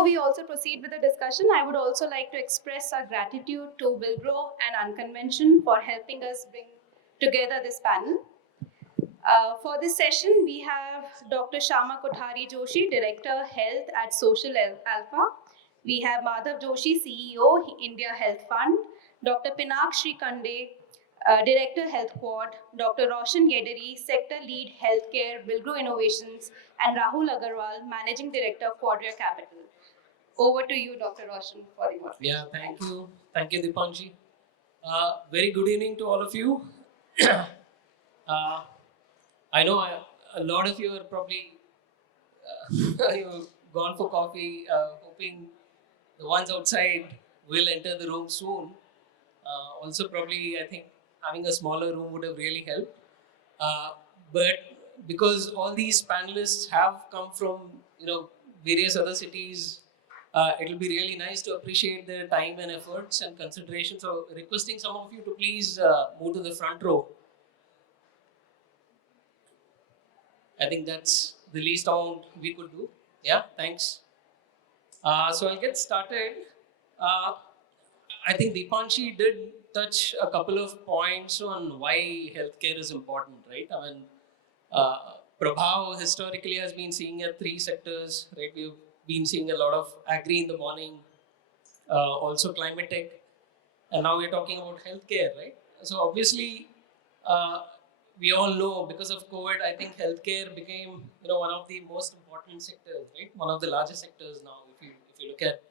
Before we also proceed with the discussion, I would also like to express our gratitude to Villgro and Unconvention for helping us bring together this panel. For this session, we have Dr. Kshama Kothari Joshi, Director Health at Social Alpha. We have Madhav Joshi, CEO, India Health Fund. Dr. Pinak Shrikhande, Director Healthquad. Dr. Roshan Yedery, Sector Lead Healthcare, Villgro Innovations. And Rahul Agarwal, Managing Director, Quadria Capital. Over to you, Dr. Roshan, for the moderation. Yeah, thank you. Thank you, Dipanji. Very good evening to all of you. I know a lot of you are probably you've gone for coffee, hoping the ones outside will enter the room soon. Also, probably, I think having a smaller room would have really helped. But because all these panelists have come from various other cities, it'll be really nice to appreciate their time and efforts and consideration. So, requesting some of you to please move to the front row. I think that's the least amount we could do. Yeah, thanks. So I'll get started. I think Dipanshi did touch a couple of points on why healthcare is important, right? I mean, Prabhav historically has been seeing at three sectors, right? We've been seeing a lot of agri in the morning, also climate tech, and now we're talking about healthcare, right? So obviously, we all know because of COVID, I think healthcare became one of the most important sectors, right? One of the largest sectors now. If you look at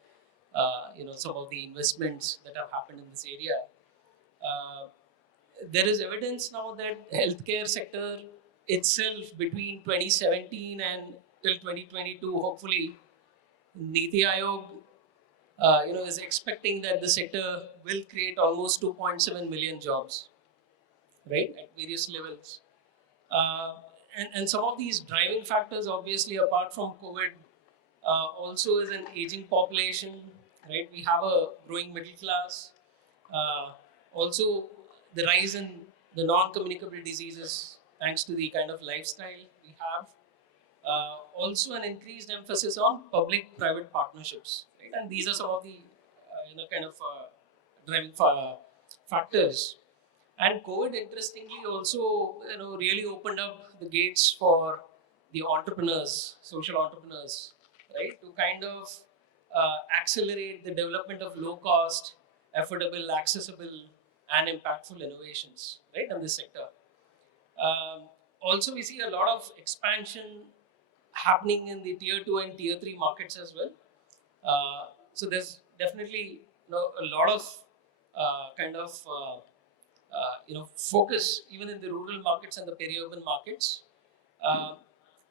some of the investments that have happened in this area, there is evidence now that healthcare sector itself between 2017 and till 2022, hopefully, Niti Aayog is expecting that the sector will create almost 2.7 million jobs, right, at various levels. And some of these driving factors, obviously, apart from COVID, also is an aging population, right? We have a growing middle class. Also, the rise in the non-communicable diseases, thanks to the kind of lifestyle we have. Also, an increased emphasis on public-private partnerships, right? And these are some of the driving factors. And COVID, interestingly, also really opened up the gates for the entrepreneurs, social entrepreneurs, right, to kind of accelerate the development of low-cost, affordable, accessible, and impactful innovations, right, in this sector. Also, we see a lot of expansion happening in the tier 2 and tier 3 markets as well. So there's definitely a lot of focus even in the rural markets and the peri-urban markets.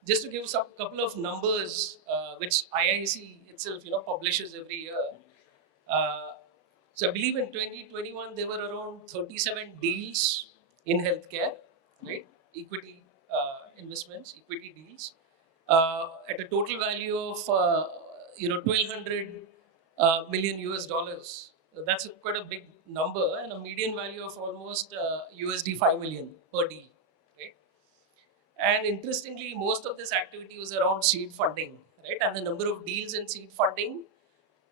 Just to give some couple of numbers, which IIC itself publishes every year. So I believe in 2021 there were around 37 deals in healthcare, right? Equity investments, equity deals, at a total value of 1,200 million US dollars. That's quite a big number, and a median value of almost USD 5 million per deal, right? And interestingly, most of this activity was around seed funding, right? And the number of deals in seed funding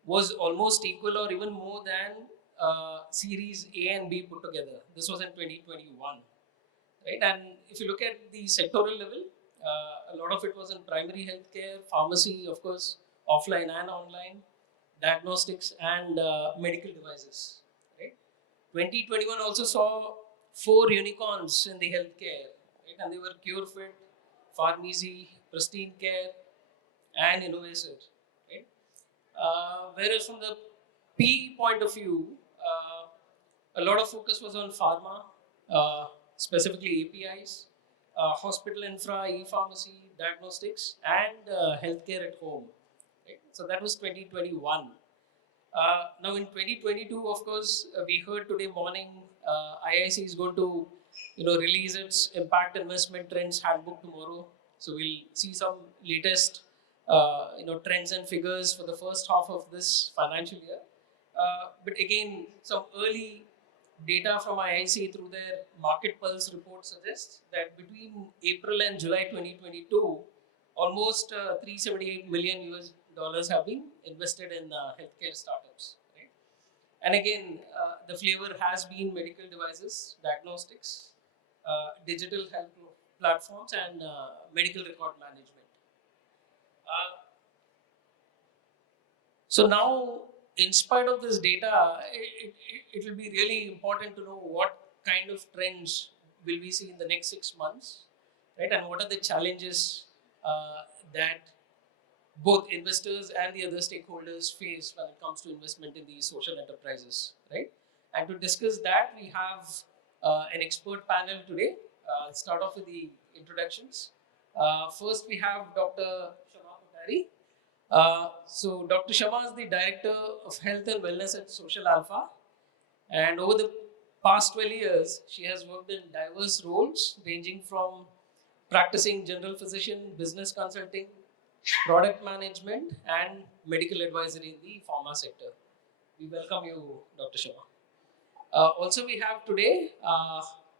was almost equal or even more than Series A and B put together. This was in 2021, right? And if you look at the sectoral level, a lot of it was in primary healthcare, pharmacy, of course, offline and online, diagnostics, and medical devices, right? 2021 also saw 4 unicorns in the healthcare, right? And they were CureFit, Pharmeasy, Pristine Care, and Innovator, right? Whereas from the P point of view, a lot of focus was on pharma, specifically APIs, hospital infra, e-pharmacy, diagnostics, and healthcare at home. Right? So that was 2021. Now in 2022, of course, we heard today morning IIC is going to release its impact investment trends handbook tomorrow. So we'll see some latest trends and figures for the first half of this financial year. But again, some early data from IIC through their Market Pulse report suggests that between April and July 2022, almost $378 million dollars have been invested in healthcare startups. Right? And again, the flavor has been medical devices, diagnostics, digital health platforms, and medical record management. Uh, so now, in spite of this data, it will be really important to know what kind of trends will we see in the next 6 months, right? And what are the challenges that both investors and the other stakeholders face when it comes to investment in these social enterprises, right? And to discuss that, we have an expert panel today. Let's start off with the introductions. First, we have Dr. Kshama Kothari. So Dr. Kshama is the Director of Health and Wellness at Social Alpha. And over the past 12 years, she has worked in diverse roles ranging from practicing general physician, business consulting, product management, and medical advisory in the pharma sector. We welcome you, Dr. Kshama. Also, we have today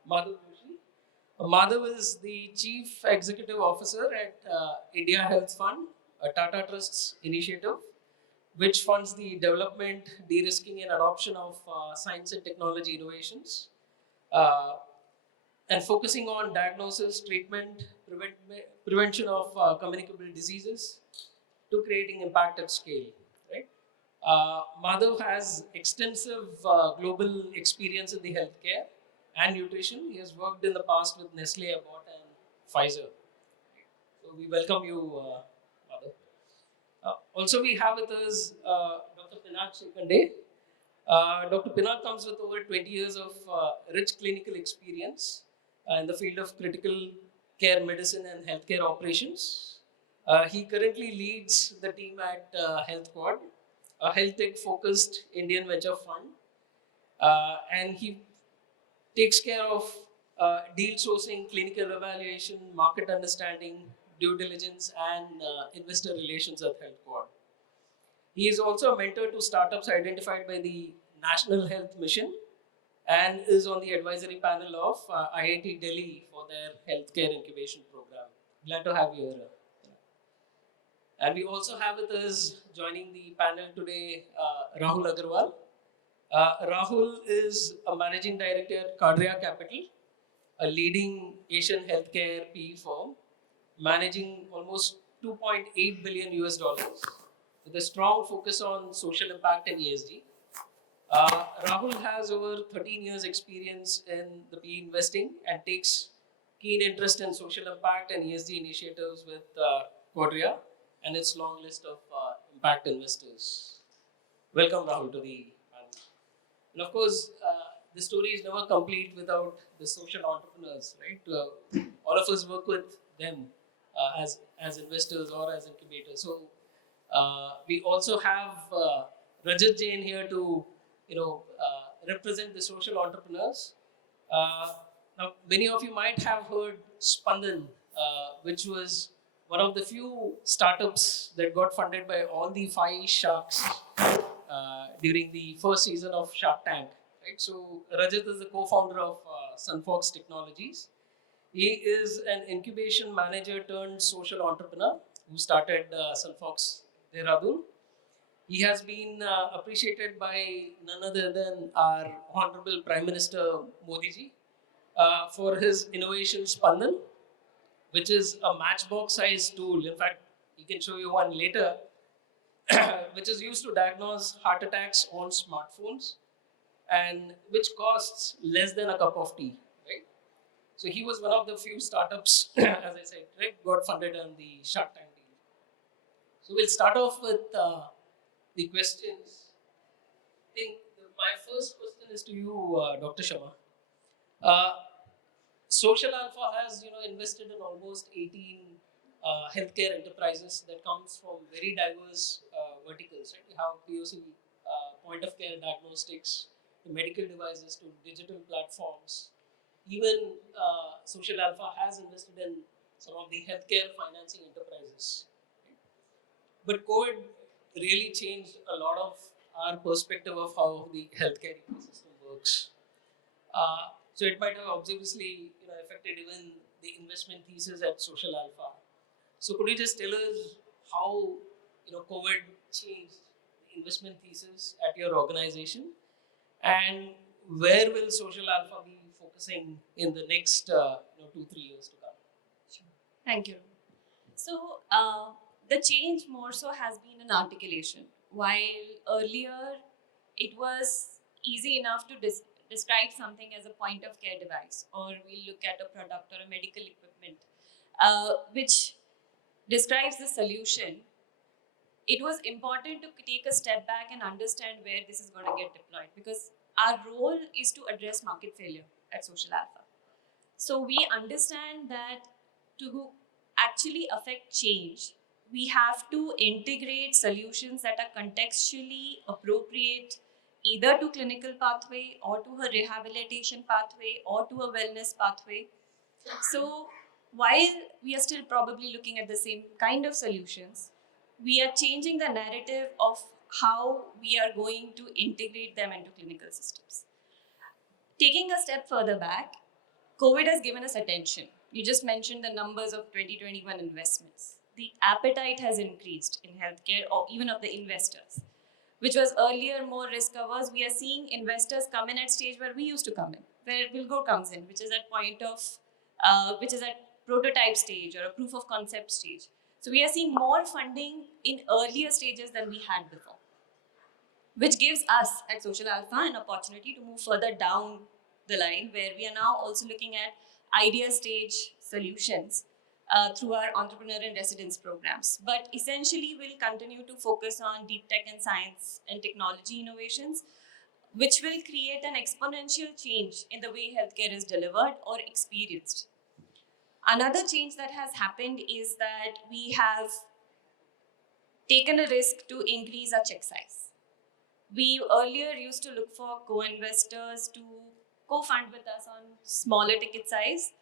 Madhav Joshi. Madhav is the Chief Executive Officer at India Health Fund, a Tata Trusts initiative, which funds the development, de-risking, and adoption of science and technology innovations, and focusing on diagnosis, treatment, prevention of communicable diseases, to creating impact at scale. Right? Madhav has extensive global experience in the healthcare and nutrition. He has worked in the past with Nestle, Abbott, and Pfizer. So we welcome you, Madhav. Also, we have with us Dr. Pinak Shrikhande. Dr. Pinak comes with over 20 years of rich clinical experience in the field of critical care medicine and healthcare operations. He currently leads the team at Healthquad, a health tech focused Indian venture fund, and he takes care of deal sourcing, clinical evaluation, market understanding, due diligence, and investor relations at Healthquad. He is also a mentor to startups identified by the National Health Mission and is on the advisory panel of IIT Delhi for their healthcare incubation program. Glad to have you here. And we also have with us joining the panel today Rahul Agarwal. Rahul is a managing director at Quadria Capital, a leading Asian healthcare PE firm, managing almost 2.8 billion US dollars with a strong focus on social impact and ESG. Rahul has over 13 years experience in the PE investing and takes keen interest in social impact and ESG initiatives with Quadria and its long list of impact investors. Welcome, Rahul, to the panel. And of course, the story is never complete without the social entrepreneurs, right? All of us work with them as investors or as incubators. So we also have Rajat Jain here to represent the social entrepreneurs. Now, many of you might have heard Spandan, which was one of the few startups that got funded by all the 5 sharks during the first season of Shark Tank. Right? So Rajat is the co-founder of Sunfox Technologies. He is an incubation manager turned social entrepreneur who started Sunfox Dehradun. He has been appreciated by none other than our Honorable Prime Minister Modi ji for his innovation Spandan, which is a matchbox-sized tool. In fact, he can show you one later, which is used to diagnose heart attacks on smartphones and which costs less than a cup of tea. Right? So he was one of the few startups, as I said, right, got funded on the Shark Tank deal. So we'll start off with the questions. I think my first question is to you, Dr. Kshama. Social Alpha has invested in almost 18 healthcare enterprises that comes from very diverse verticals. Right? You have POC, point of care diagnostics, to medical devices, to digital platforms. Even Social Alpha has invested in some of the healthcare financing enterprises. Right? But COVID really changed a lot of our perspective of how the healthcare ecosystem works. So it might have obviously affected even the investment thesis at Social Alpha. So could you just tell us how COVID changed the investment thesis at your organization, and where will Social Alpha be focusing in the next 2-3 years to come? Thank you. So the change more so has been an articulation. While earlier it was easy enough to describe something as a point of care device, or we look at a product or a medical equipment, which describes the solution, it was important to take a step back and understand where this is going to get deployed, because our role is to address market failure at Social Alpha. So we understand that to actually affect change, we have to integrate solutions that are contextually appropriate either to clinical pathway or to a rehabilitation pathway or to a wellness pathway. So while we are still probably looking at the same kind of solutions, we are changing the narrative of how we are going to integrate them into clinical systems. Taking a step further back, COVID has given us attention. You just mentioned the numbers of 2021 investments. The appetite has increased in healthcare, or even of the investors, which was earlier more risk averse. We are seeing investors come in at stage where we used to come in, where Villgro comes in, which is at point of, which is at prototype stage or a proof of concept stage. So we are seeing more funding in earlier stages than we had before, which gives us at Social Alpha an opportunity to move further down the line, where we are now also looking at idea stage solutions through our entrepreneur in residence programs. But essentially, we'll continue to focus on deep tech and science and technology innovations, which will create an exponential change in the way healthcare is delivered or experienced. Another change that has happened is that we have taken a risk to increase our check size. We earlier used to look for co-investors to co-fund with us on smaller ticket size,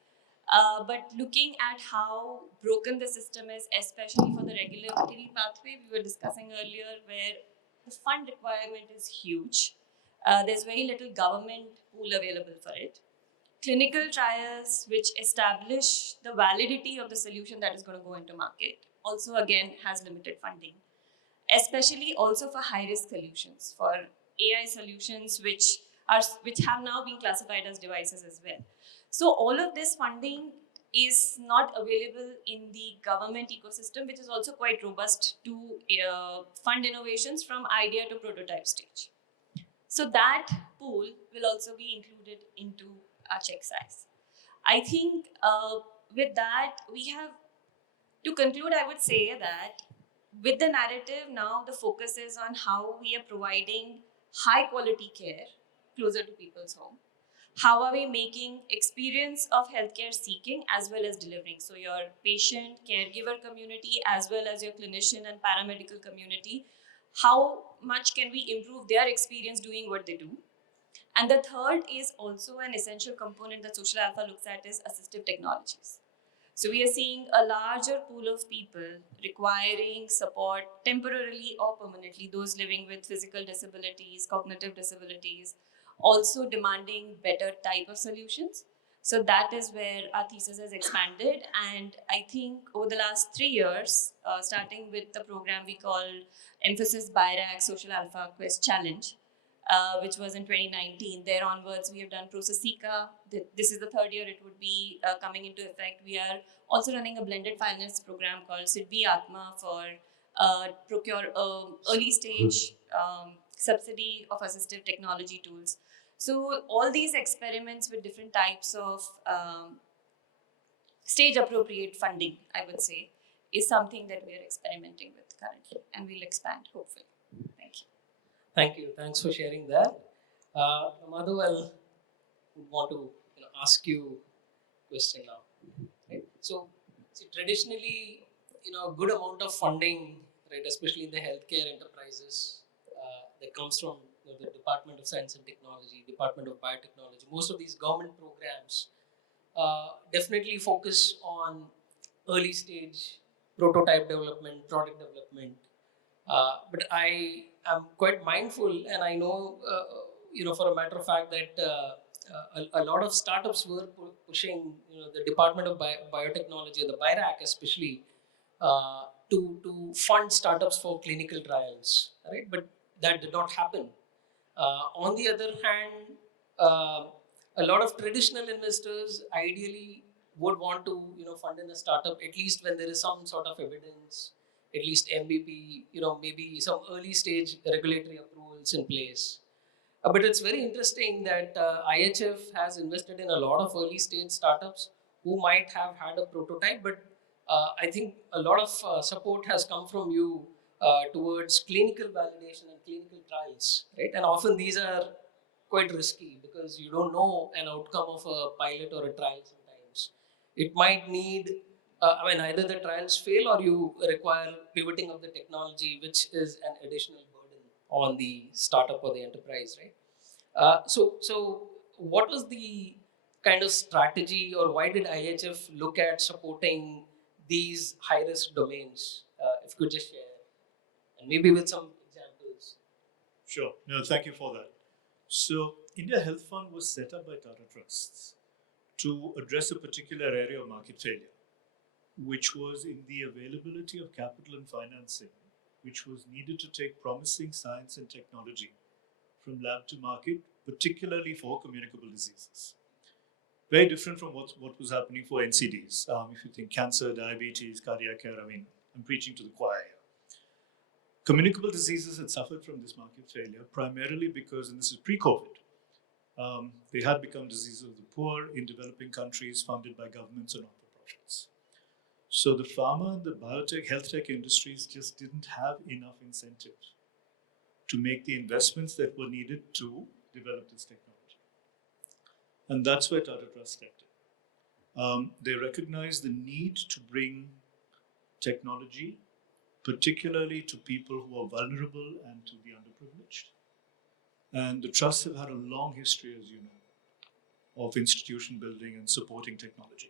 but looking at how broken the system is, especially for the regulatory pathway we were discussing earlier, where the fund requirement is huge. There's very little government pool available for it. Clinical trials which establish the validity of the solution that is going to go into market also again has limited funding, especially also for high-risk solutions, for AI solutions which have now been classified as devices as well. So all of this funding is not available in the government ecosystem, which is also quite robust to fund innovations from idea to prototype stage. So that pool will also be included into our check size. I think with that, we have, to conclude, I would say that with the narrative now, the focus is on how we are providing high quality care closer to people's home. How are we making experience of healthcare seeking as well as delivering? So your patient, caregiver community, as well as your clinician and paramedical community, how much can we improve their experience doing what they do? And the third is also an essential component that Social Alpha looks at is assistive technologies. So we are seeing a larger pool of people requiring support temporarily or permanently, those living with physical disabilities, cognitive disabilities, also demanding better type of solutions. So that is where our thesis has expanded. And I think over the last 3 years, starting with the program we call Emphasis BIRAC Social Alpha Quest Challenge, which was in 2019. There onwards, we have done Processica. This is the third year it would be coming into effect. We are also running a blended finance program called Sidvi Atma for procure early stage subsidy of assistive technology tools. So all these experiments with different types of stage appropriate funding, I would say, is something that we are experimenting with currently, and we'll expand hopefully. Thank you. Thank you. Thanks for sharing that. Madhav, I would want to ask you a question now. Right? So, see, traditionally, a good amount of funding, right, especially in the healthcare enterprises, that comes from the Department of Science and Technology, Department of Biotechnology. Most of these government programs definitely focus on early stage prototype development, product development. But I am quite mindful, and I know, for a matter of fact, that a lot of startups were pushing, the Department of Biotechnology, or the BIRAC especially, to fund startups for clinical trials, right? But that did not happen. On the other hand, uh, a lot of traditional investors ideally would want to fund in a startup at least when there is some sort of evidence, at least MVP, maybe some early stage regulatory approvals in place. But it's very interesting that IHF has invested in a lot of early stage startups who might have had a prototype, but I think a lot of support has come from you towards clinical validation and clinical trials, right? And often these are quite risky because you don't know an outcome of a pilot or a trial sometimes. It might need, either the trials fail or you require pivoting of the technology, which is an additional burden on the startup or the enterprise, right? So what was the kind of strategy, or why did IHF look at supporting these high risk domains? If you could just share, and maybe with some examples. Sure. No, thank you for that. So, India Health Fund was set up by Tata Trusts to address a particular area of market failure, which was in the availability of capital and financing, which was needed to take promising science and technology from lab to market, particularly for communicable diseases. Very different from what was happening for NCDs. If you think cancer, diabetes, cardiac care, I'm preaching to the choir here. Communicable diseases had suffered from this market failure primarily because, and this is pre-COVID, they had become diseases of the poor in developing countries funded by governments and not-for-profits. So the pharma and the biotech, health tech industries just didn't have enough incentive to make the investments that were needed to develop this technology. And that's where Tata Trust stepped in. They recognized the need to bring technology, particularly to people who are vulnerable and to the underprivileged. And the trusts have had a long history, as you know, of institution building and supporting technology.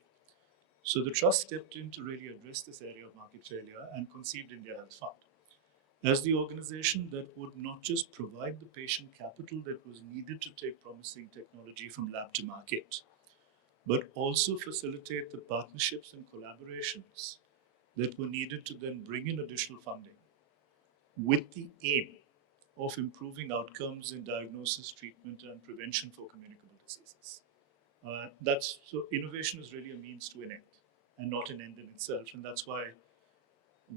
So the trust stepped in to really address this area of market failure and conceived India Health Fund as the organization that would not just provide the patient capital that was needed to take promising technology from lab to market, but also facilitate the partnerships and collaborations that were needed to then bring in additional funding with the aim of improving outcomes in diagnosis, treatment, and prevention for communicable diseases. So innovation is really a means to an end and not an end in itself, and that's why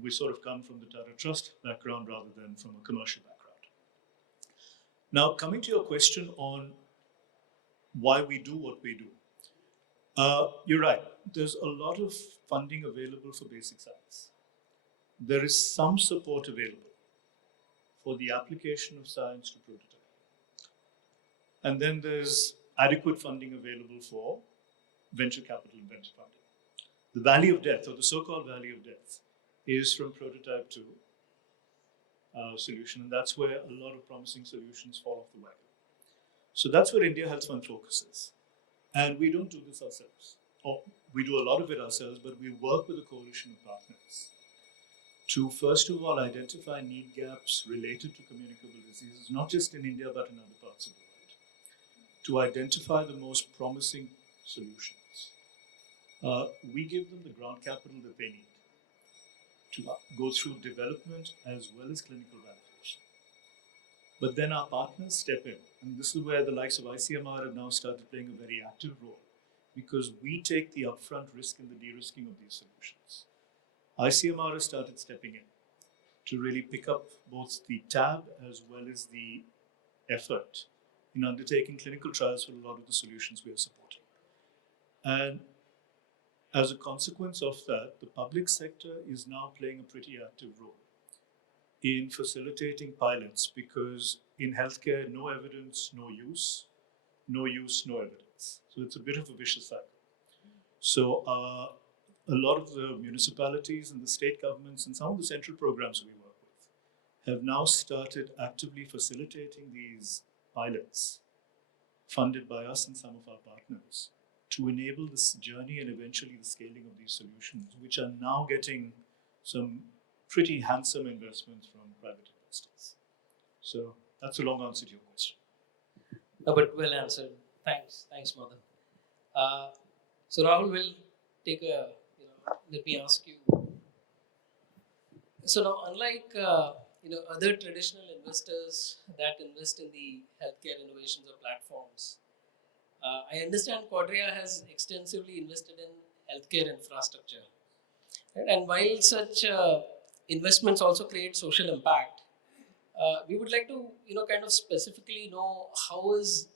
we sort of come from the Tata Trust background rather than from a commercial background. Now, coming to your question on why we do what we do. You're right, there's a lot of funding available for basic science. There is some support available for the application of science to prototype. And then there's adequate funding available for venture capital and venture funding. The valley of death, or the so-called valley of death, is from prototype to solution, and that's where a lot of promising solutions fall off the wagon. So that's where India Health Fund focuses. And we don't do this ourselves. Or we do a lot of it ourselves, but we work with a coalition of partners to, first of all, identify need gaps related to communicable diseases, not just in India, but in other parts of the world, to identify the most promising solutions. We give them the grant capital that they need to go through development as well as clinical validation. But then our partners step in, and this is where the likes of ICMR have now started playing a very active role, because we take the upfront risk in the de-risking of these solutions. ICMR has started stepping in to really pick up both the tab as well as the effort in undertaking clinical trials for a lot of the solutions we are supporting. And as a consequence of that, the public sector is now playing a pretty active role in facilitating pilots, because in healthcare, no evidence, no use, no use, no evidence. So it's a bit of a vicious cycle. So a lot of the municipalities and the state governments and some of the central programs we work with have now started actively facilitating these pilots funded by us and some of our partners to enable this journey and eventually the scaling of these solutions, which are now getting some pretty handsome investments from private investors. So that's a long answer to your question. No, but well answered. Thanks, Madhav. So Rahul will take a, let me ask you. So now, unlike other traditional investors that invest in the healthcare innovations or platforms, I understand Quadria has extensively invested in healthcare infrastructure. Right? And while such investments also create social impact, we would like to kind of specifically know how is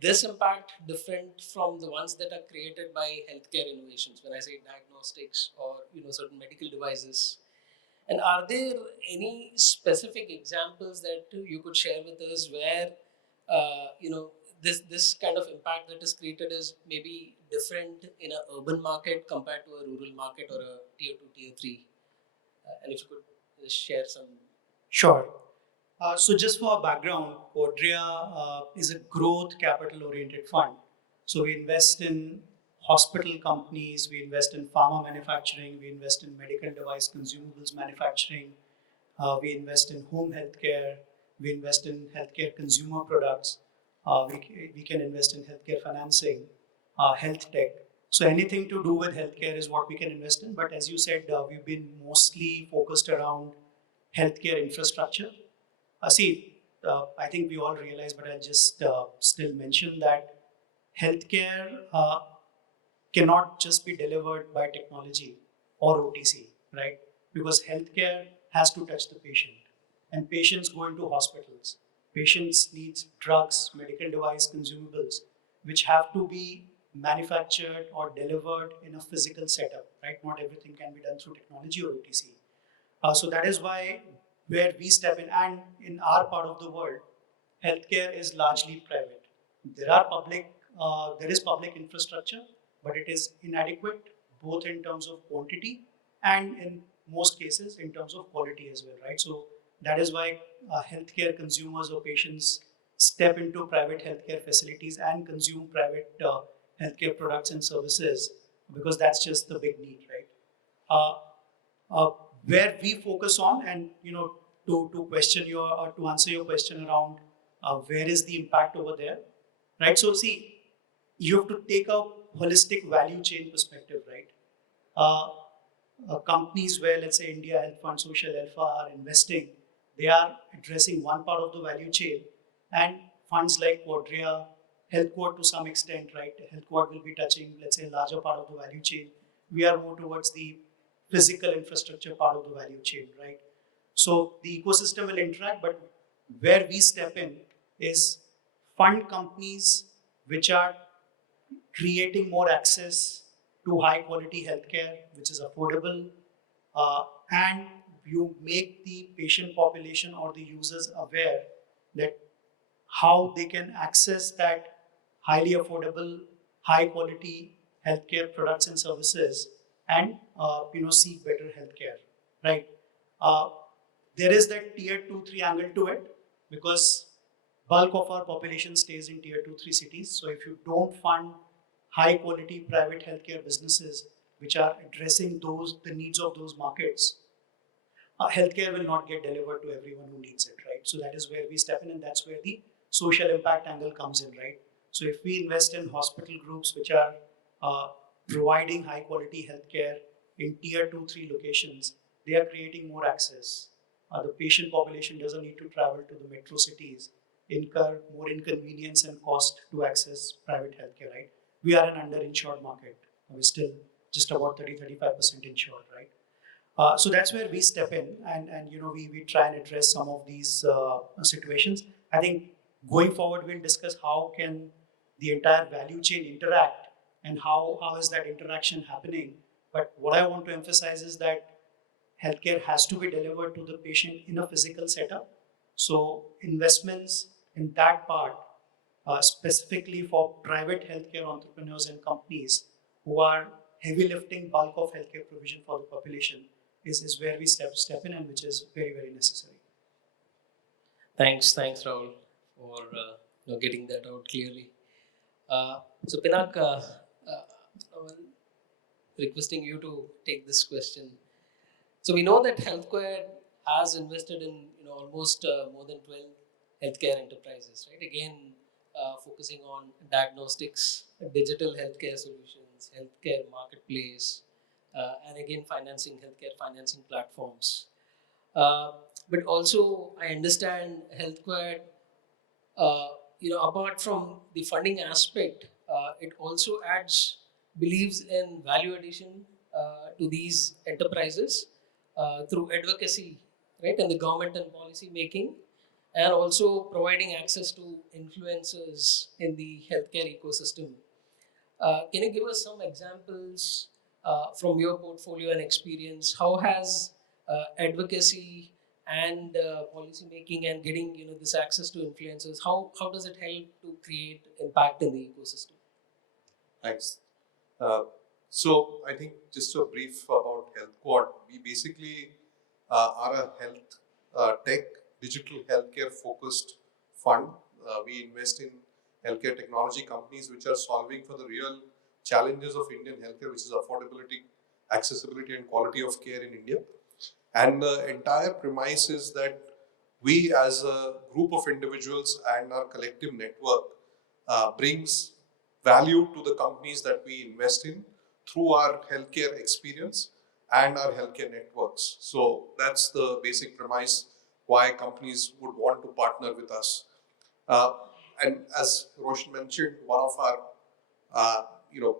this impact different from the ones that are created by healthcare innovations. When I say diagnostics or certain medical devices, and are there any specific examples that you could share with us where this kind of impact that is created is maybe different in an urban market compared to a rural market or a tier 2, tier 3? And if you could just share some. Sure. So just for background, Quadria is a growth capital oriented fund. So we invest in hospital companies, we invest in pharma manufacturing, we invest in medical device consumables manufacturing, we invest in home healthcare, we invest in healthcare consumer products, we can invest in healthcare financing, health tech. So anything to do with healthcare is what we can invest in. But as you said, we've been mostly focused around healthcare infrastructure. I think we all realize, but I'll just still mention that healthcare cannot just be delivered by technology or OTC, right? Because healthcare has to touch the patient, and patients go into hospitals. Patients need drugs, medical device consumables, which have to be manufactured or delivered in a physical setup, right? Not everything can be done through technology or OTC. So that is why where we step in, and in our part of the world, healthcare is largely private. There is public infrastructure, but it is inadequate both in terms of quantity and in most cases in terms of quality as well, right? So that is why healthcare consumers or patients step into private healthcare facilities and consume private healthcare products and services, because that's just the big need, right? Uh, uh, where we focus on, and to question your or to answer your question around where is the impact over there, right? So see, you have to take a holistic value chain perspective, right? uh, Companies where, let's say, India Health Fund, Social Alpha are investing, they are addressing one part of the value chain, and funds like Quadria, Healthquad to some extent, right? Healthquad will be touching, let's say, a larger part of the value chain. We are more towards the physical infrastructure part of the value chain, right? So the ecosystem will interact, but where we step in is fund companies which are creating more access to high quality healthcare, which is affordable, and you make the patient population or the users aware that how they can access that highly affordable, high quality healthcare products and services, and seek better healthcare, right? Uh, there is that tier 2, 3 angle to it, because bulk of our population stays in tier 2, 3 cities. So if you don't fund high quality private healthcare businesses which are addressing the needs of those markets, healthcare will not get delivered to everyone who needs it, right? So that is where we step in, and that's where the social impact angle comes in, right? So if we invest in hospital groups which are uh, providing high quality healthcare in tier 2, 3 locations, they are creating more access. The patient population doesn't need to travel to the metro cities, incur more inconvenience and cost to access private healthcare, right? We are an underinsured market. We're still just about 30-35% insured, right? So that's where we step in, and we try and address some of these situations. I think going forward we'll discuss how can the entire value chain interact, and how is that interaction happening. But what I want to emphasize is that healthcare has to be delivered to the patient in a physical setup. So investments in that part, specifically for private healthcare entrepreneurs and companies who are heavy lifting bulk of healthcare provision for the population, is where we step in, and which is very, very necessary. Thanks, Rahul, for getting that out clearly. So Pinak, I'm requesting you to take this question. So we know that Healthquad has invested in almost more than 12 healthcare enterprises, right? Again, focusing on diagnostics, digital healthcare solutions, healthcare marketplace, and again financing healthcare financing platforms. Uh, but also, I understand Healthquad, uh, apart from the funding aspect, it also adds, believes in value addition to these enterprises through advocacy, right, and the government and policy making, and also providing access to influencers in the healthcare ecosystem. Can you give us some examples from your portfolio and experience? How has advocacy and policy making and getting this access to influencers, how does it help to create impact in the ecosystem? Thanks. Uh, so I think just a brief about Healthquad. We basically are a health tech, digital healthcare focused fund. We invest in healthcare technology companies which are solving for the real challenges of Indian healthcare, which is affordability, accessibility, and quality of care in India. And the entire premise is that we, as a group of individuals and our collective network, brings value to the companies that we invest in through our healthcare experience and our healthcare networks. So that's the basic premise why companies would want to partner with us. Uh, and as Roshan mentioned, one of our uh, you know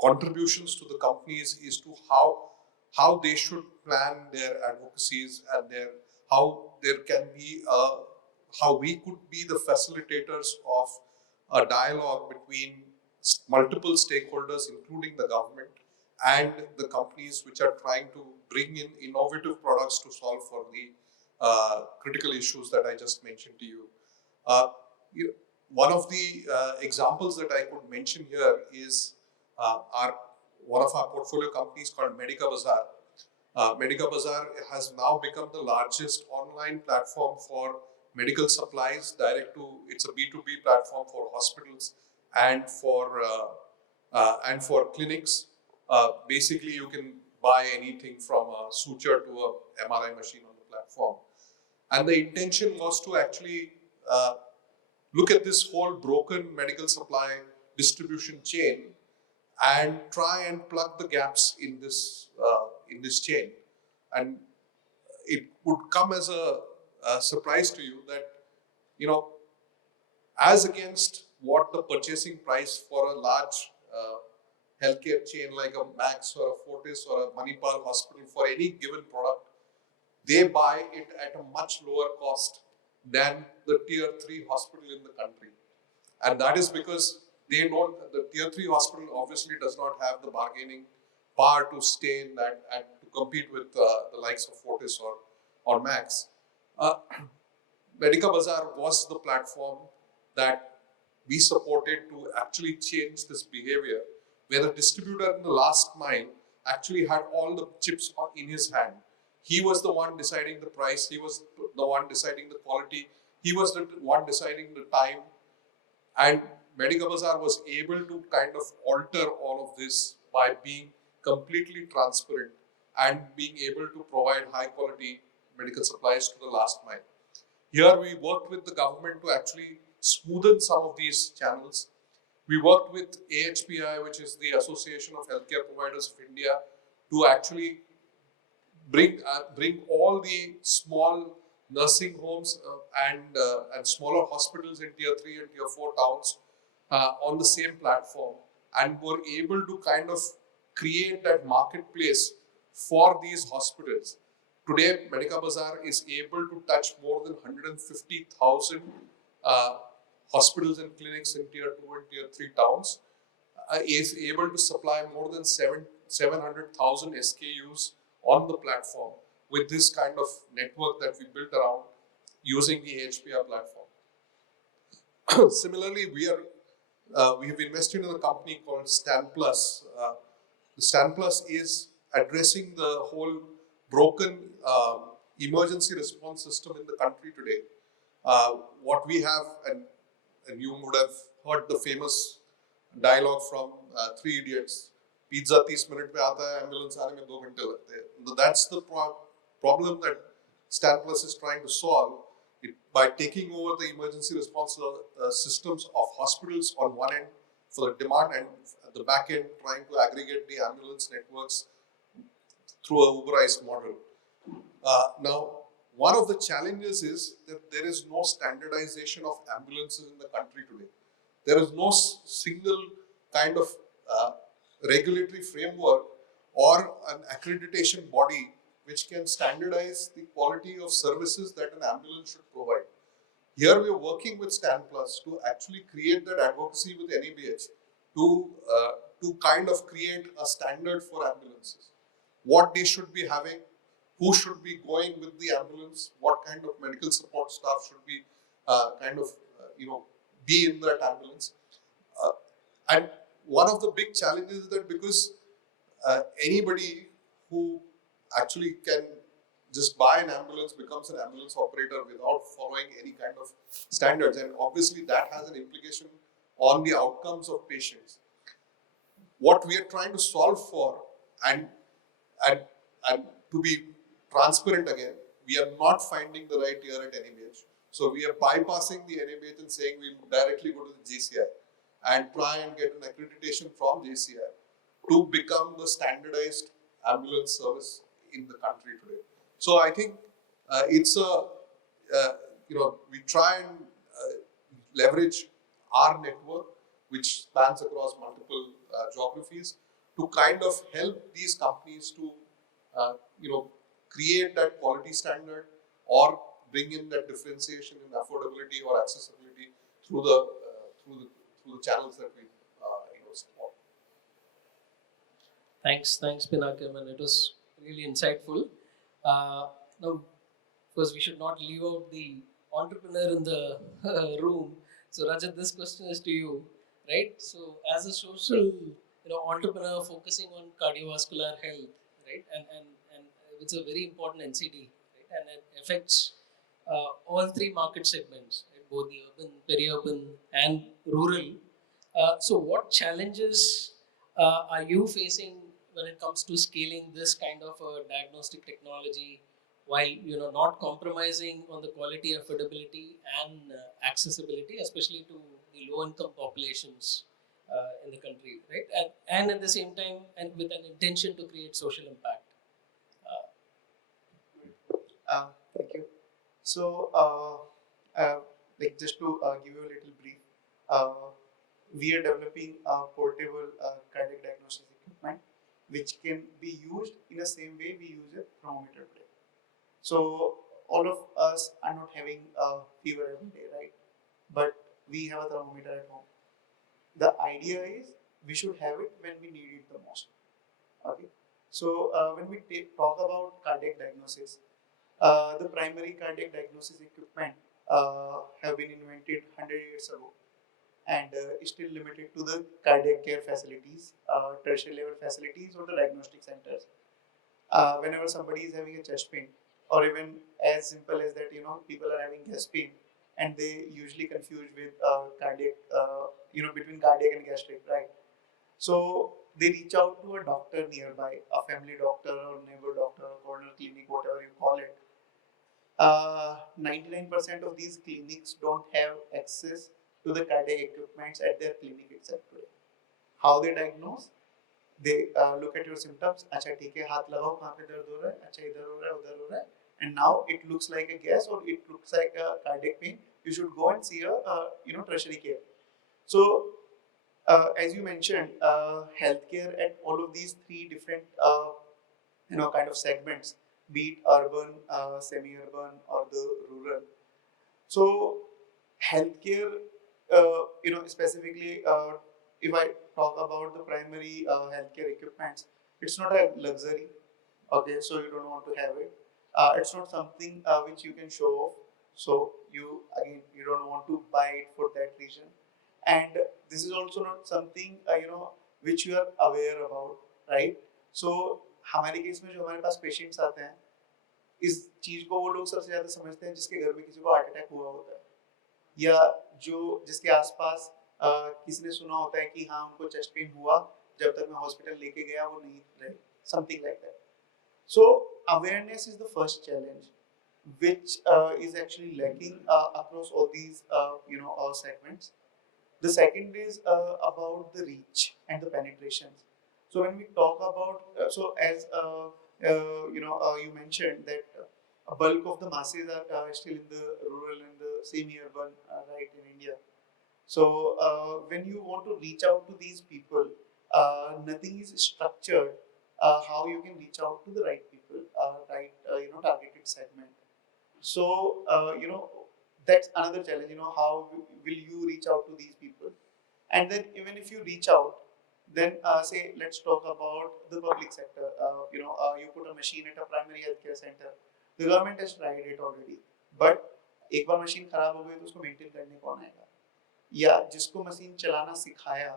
contributions to the companies is to how they should plan their advocacies and their how there can be how we could be the facilitators of a dialogue between multiple stakeholders, including the government and the companies which are trying to bring in innovative products to solve for the critical issues that I just mentioned to you. Uh, One of the examples that I could mention here is our one of our portfolio companies called Medica Bazaar. Medica Bazaar has now become the largest online platform for medical supplies. It's a B2B platform for hospitals and for clinics. Basically, you can buy anything from a suture to a MRI machine on the platform. And the intention was to actually look at this whole broken medical supply distribution chain and try and plug the gaps in this chain. And it would come as a surprise to you that, as against what the purchasing price for a large healthcare chain like a Max or a Fortis or a Manipal hospital for any given product, they buy it at a much lower cost than the tier 3 hospital in the country. And that is because the tier 3 hospital obviously does not have the bargaining power to stay in that and to compete with the likes of Fortis or Max. Medica Bazaar was the platform that we supported to actually change this behavior, where the distributor in the last mile actually had all the chips in his hand. He was the one deciding the price, he was the one deciding the quality, he was the one deciding the time. And Medica Bazaar was able to kind of alter all of this by being completely transparent and being able to provide high quality medical supplies to the last mile. Here we worked with the government to actually smoothen some of these channels. We worked with AHPI, which is the Association of Healthcare Providers of India, to actually bring all the small nursing homes and smaller hospitals in tier 3 and tier 4 towns on the same platform, and were able to kind of create that marketplace for these hospitals. Today, Medica Bazaar is able to touch more than 150,000 hospitals and clinics in tier 2 and tier 3 towns, is able to supply more than 700,000 SKUs on the platform with this kind of network that we built around using the HPR platform. Similarly, we have invested in a company called Stan Plus. The Stan Plus is addressing the whole broken emergency response system in the country today. What we have, and you would have heard the famous dialogue from Three Idiots, pizza 30 minute में आता है, ambulance आने में 2 घंटे लगते हैं. That's the problem that Stan Plus is trying to solve by taking over the emergency response systems of hospitals on one end for the demand, and at the back end trying to aggregate the ambulance networks through a Uberized model. Now, one of the challenges is that there is no standardization of ambulances in the country today. There is no single kind of uh, regulatory framework or an accreditation body which can standardize the quality of services that an ambulance should provide. Here we are working with Stan Plus to actually create that advocacy with NABH to kind of create a standard for ambulances. What they should be having, who should be going with the ambulance, what kind of medical support staff should be be in that ambulance. Uh, and one of the big challenges is that because anybody who actually can just buy an ambulance becomes an ambulance operator without following any kind of standards, and obviously that has an implication on the outcomes of patients. What we are trying to solve for, and and and to be transparent again, we are not finding the right year at NABH. So we are bypassing the NABH and saying we'll directly go to the JCI and try and get an accreditation from JCI to become the standardized ambulance service in the country today. So I think it's we try and leverage our network, which spans across multiple geographies, to kind of help these companies to create that quality standard or bring in that differentiation in affordability or accessibility through the channels that we support. Thanks, Pinak. And it was really insightful. Now, of course, we should not leave out the entrepreneur in the room. So, Rajat, this question is to you, right? So, as a social, entrepreneur focusing on cardiovascular health, right, and it's a very important NCD, right, and it affects all three market segments, right? Both the urban, peri-urban, and rural. So, what challenges are you facing when it comes to scaling this kind of a diagnostic technology, while not compromising on the quality, affordability, and accessibility, especially to the low-income populations in the country, right? And at the same time, and with an intention to create social impact. Thank you. So, like just to give you a little brief, we are developing a portable cardiac diagnosis equipment which can be used in the same way we use a thermometer today. So, all of us are not having a fever every day, right? But we have a thermometer at home. The idea is we should have it when we need it the most. Okay. So, when we talk about cardiac diagnosis, the primary cardiac diagnosis equipment have been invented 100 years ago and is still limited to the cardiac care facilities, tertiary level facilities, or the diagnostic centers. Whenever somebody is having a chest pain, or even as simple as that, people are having gas pain, and they usually confuse with cardiac, between cardiac and gastric, right? So they reach out to a doctor nearby, a family doctor or neighbor doctor or corner clinic, whatever you call it. 99% of these clinics don't have access to the cardiac equipments at their clinic itself today. How they diagnose? They look at your symptoms. अच्छा ठीक है, हाथ लगाओ कहाँ पे दर्द हो रहा है, अच्छा इधर हो रहा है उधर हो रहा है, and now it looks like a gas or it looks like a cardiac pain. You should go and see a tertiary care. So as you mentioned, healthcare at all of these three different kind of segments, be it urban, semi-urban, or the rural. So healthcare, specifically, if I talk about the primary healthcare equipments, it's not a luxury. Okay, so you don't want to have it. It's not something which you can show off. So you don't want to buy it for that reason. And this is also not something which you are aware about, right? So हमारे case में जो हमारे पास patients आते हैं, इस चीज को वो लोग सबसे ज्यादा समझते हैं जिसके घर में किसी को हार्ट अटैक हुआ होता है, या जो जिसके आसपास किसी ने सुना होता है कि हाँ उनको चेस्ट पेन हुआ, जब तक मैं हॉस्पिटल लेके गया वो नहीं रहे, something like that. So awareness is the first challenge, which is actually lacking across all these all segments. The second is about the reach and the penetrations. So when we talk about, as you mentioned that a bulk of the masses are still in the rural and the semi-urban, right, in India. So when you want to reach out to these people, nothing is structured. How you can reach out to the right people, right? Targeted segment. So that's another challenge. How will you reach out to these people? And then even if you reach out, then say let's talk about the public sector. You put a machine at a primary healthcare center. The government has tried it already, but एक बार machine खराब हो गई तो उसको maintain करने कौन आएगा? या जिसको मशीन चलाना सिखाया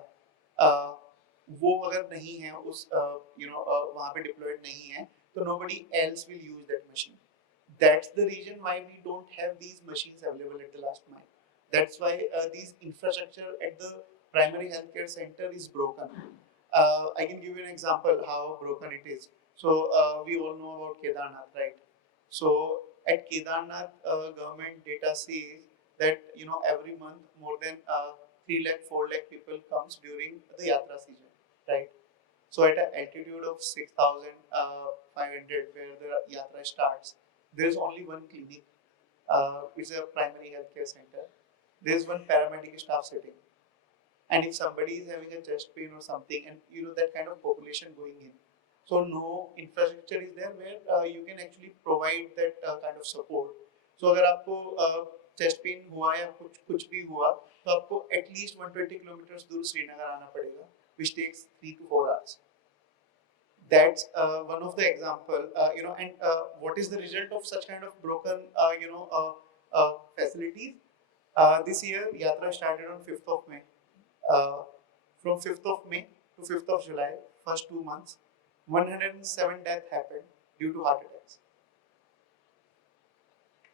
वो अगर नहीं है उस वहाँ पे डिप्लॉयड नहीं है तो nobody else will use that machine. That's the reason why we don't have these machines available at the last mile. That's why these infrastructure at the primary healthcare center is broken. I can give you an example how broken it is. So we all know about Kedarnath, right? So at Kedarnath, government data says that every month more than 3 lakh 4 lakh people comes during the yatra season, right? So at an altitude of 6,500 where the yatra starts, there is only one clinic, which is a primary healthcare center. There is one paramedic staff sitting, and if somebody is having a chest pain or something, and that kind of population going in, so no infrastructure is there where you can actually provide that kind of support. So अगर आपको chest pain हुआ या कुछ भी हुआ तो आपको at least 120 kilometers दूर श्रीनगर आना पड़ेगा, which takes 3 to 4 hours. That's one of the example, and what is the result of such kind of broken, facilities? This year, Yatra started on 5th of May. From 5th of May to 5th of July, first 2 months, 107 deaths happened due to heart attacks.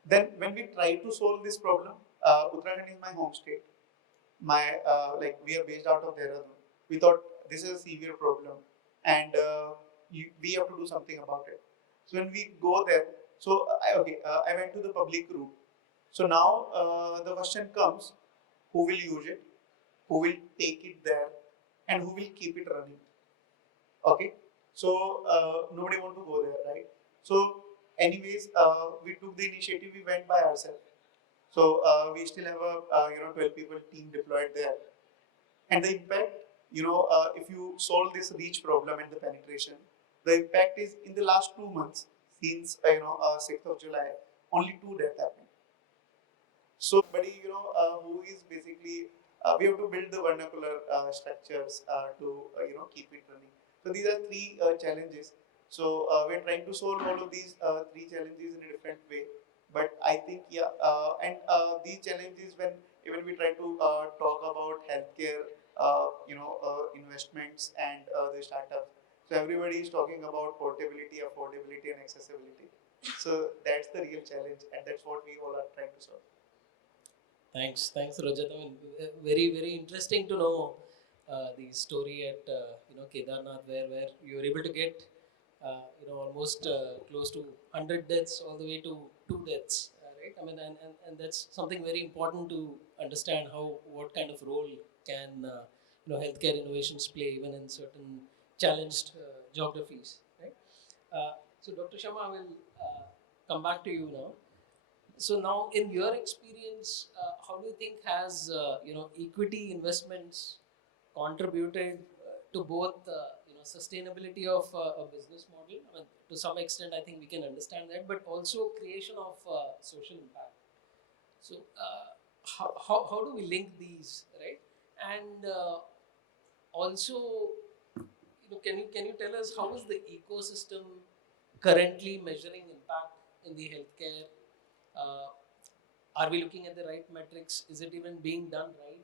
Then, when we try to solve this problem, Uttarakhand is my home state. We are based out of Dehradun. We thought this is a severe problem, and we have to do something about it. So when we go there, so I went to the public route. So now the question comes: who will use it? Who will take it there? And who will keep it running? Okay. So nobody want to go there, right? So anyways, we took the initiative. We went by ourselves. So we still have a 12 people team deployed there, and the impact, if you solve this reach problem and the penetration, the impact is in the last 2 months since 6th of July, only 2 deaths happened. So somebody who is basically we have to build the vernacular structures to keep it running. So these are 3 challenges. So we're trying to solve all of these 3 challenges in a different way. But I think and these challenges when even we try to talk about healthcare, investments and the startups. So everybody is talking about portability, affordability, and accessibility. So that's the real challenge, and that's what we all are trying to solve. Thanks, Rajat. I mean, very, very interesting to know the story at Kedarnath, where you were able to get almost close to 100 deaths all the way to 2 deaths, right? I mean, and that's something very important to understand what kind of role can healthcare innovations play even in certain challenged geographies, right? So, Dr. Kshama, I will come back to you now. So now, in your experience, how do you think has equity investments contributed to both sustainability of a business model? I mean, to some extent, I think we can understand that, but also creation of social impact. So how do we link these, right? And also, can you tell us how is the ecosystem currently measuring impact in the healthcare? Are we looking at the right metrics? Is it even being done right?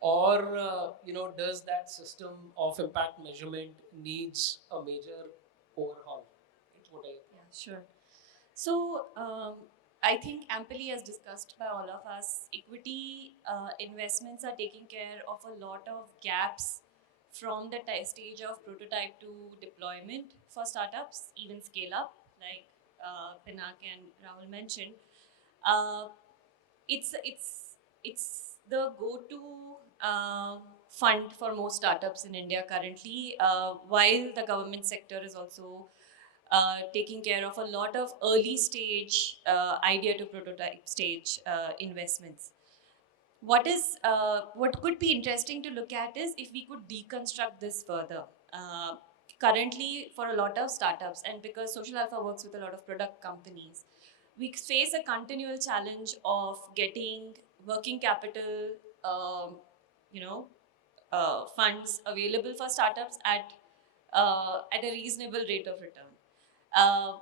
Or does that system of impact measurement needs a major overhaul? What are your thoughts? Yeah, sure. So I think amply as discussed by all of us, equity investments are taking care of a lot of gaps from the stage of prototype to deployment for startups, even scale up, like Pinak and Rahul mentioned. It's the go-to fund for most startups in India currently, while the government sector is also taking care of a lot of early stage idea to prototype stage investments. What could be interesting to look at is if we could deconstruct this further. Currently, for a lot of startups, and because Social Alpha works with a lot of product companies, we face a continual challenge of getting working capital, um, you know, funds available for startups at a reasonable rate of return. Uh,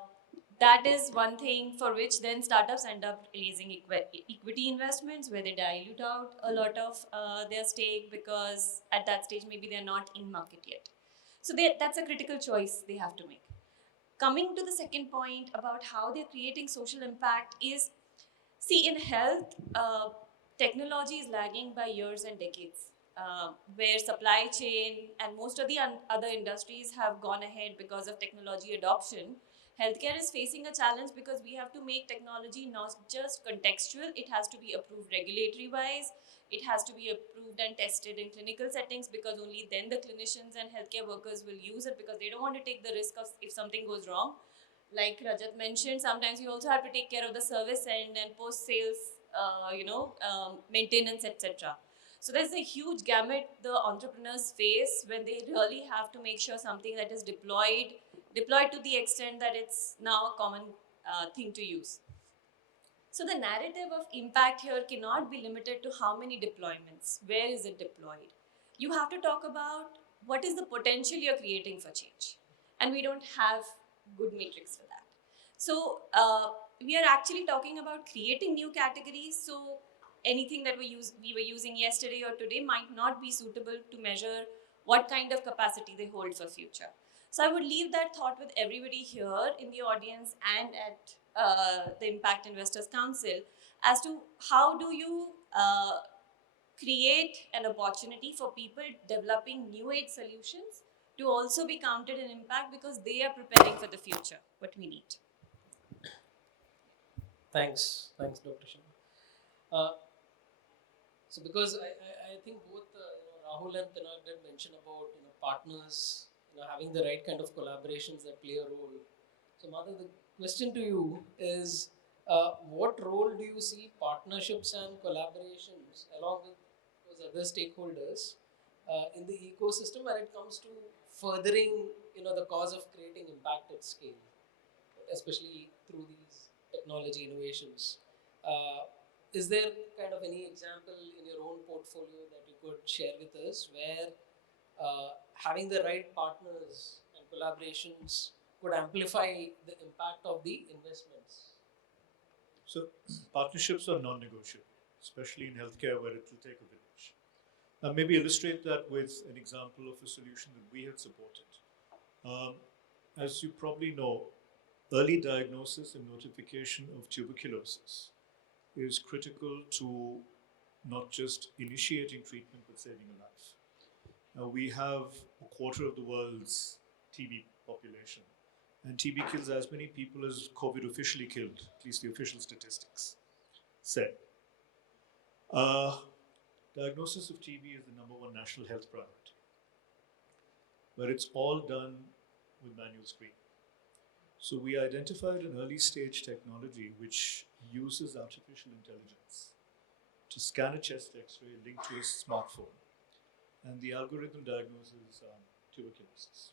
that is one thing for which then startups end up raising equity investments where they dilute out a lot of their stake because at that stage maybe they're not in market yet. So that's a critical choice they have to make. Coming to the second point about how they're creating social impact is, see, in health, technology is lagging by years and decades. Where supply chain and most of the other industries have gone ahead because of technology adoption, healthcare is facing a challenge because we have to make technology not just contextual, it has to be approved regulatory wise, it has to be approved and tested in clinical settings because only then the clinicians and healthcare workers will use it because they don't want to take the risk of if something goes wrong. Like Rajat mentioned, sometimes you also have to take care of the service end and post sales, maintenance, etc. So there's a huge gamut the entrepreneurs face when they really have to make sure something that is deployed to the extent that it's now a common thing to use. So the narrative of impact here cannot be limited to how many deployments, where is it deployed. You have to talk about what is the potential you're creating for change. And we don't have good metrics for that. So we are actually talking about creating new categories. So anything that we were using yesterday or today might not be suitable to measure what kind of capacity they hold for future. So I would leave that thought with everybody here in the audience and at the Impact Investors Council as to how do you create an opportunity for people developing new age solutions to also be counted in impact because they are preparing for the future, what we need. Thanks, Dr. Shrikhande. So because I think both Rahul and Pinak did mention about partners having the right kind of collaborations that play a role. So Madhav, the question to you is what role do you see partnerships and collaborations along with those other stakeholders in the ecosystem when it comes to furthering the cause of creating impact at scale, especially through these technology innovations? Is there kind of any example in your own portfolio that you could share with us where having the right partners and collaborations could amplify the impact of the investments? So partnerships are non-negotiable, especially in healthcare where it will take a village. Now maybe illustrate that with an example of a solution that we had supported. As you probably know, early diagnosis and notification of tuberculosis is critical to not just initiating treatment but saving a life. Now we have a quarter of the world's TB population, and TB kills as many people as COVID officially killed, at least the official statistics say. Diagnosis of TB is the number one national health priority, but it's all done with manual screening. So we identified an early stage technology which uses artificial intelligence to scan a chest x-ray linked to a smartphone, and the algorithm diagnoses tuberculosis.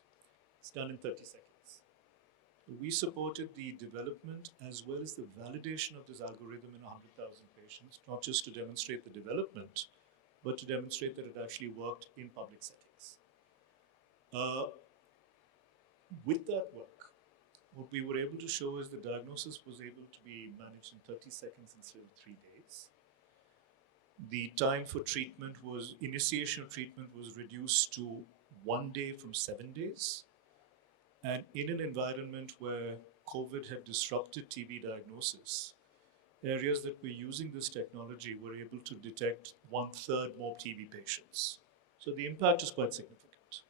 It's done in 30 seconds. We supported the development as well as the validation of this algorithm in 100,000 patients, not just to demonstrate the development, but to demonstrate that it actually worked in public settings. With that work, what we were able to show is the diagnosis was able to be managed in 30 seconds instead of 3 days. The time for treatment initiation of treatment was reduced to 1 day from 7 days. And in an environment where COVID had disrupted TB diagnosis, areas that were using this technology were able to detect 1/3 more TB patients. So the impact is quite significant.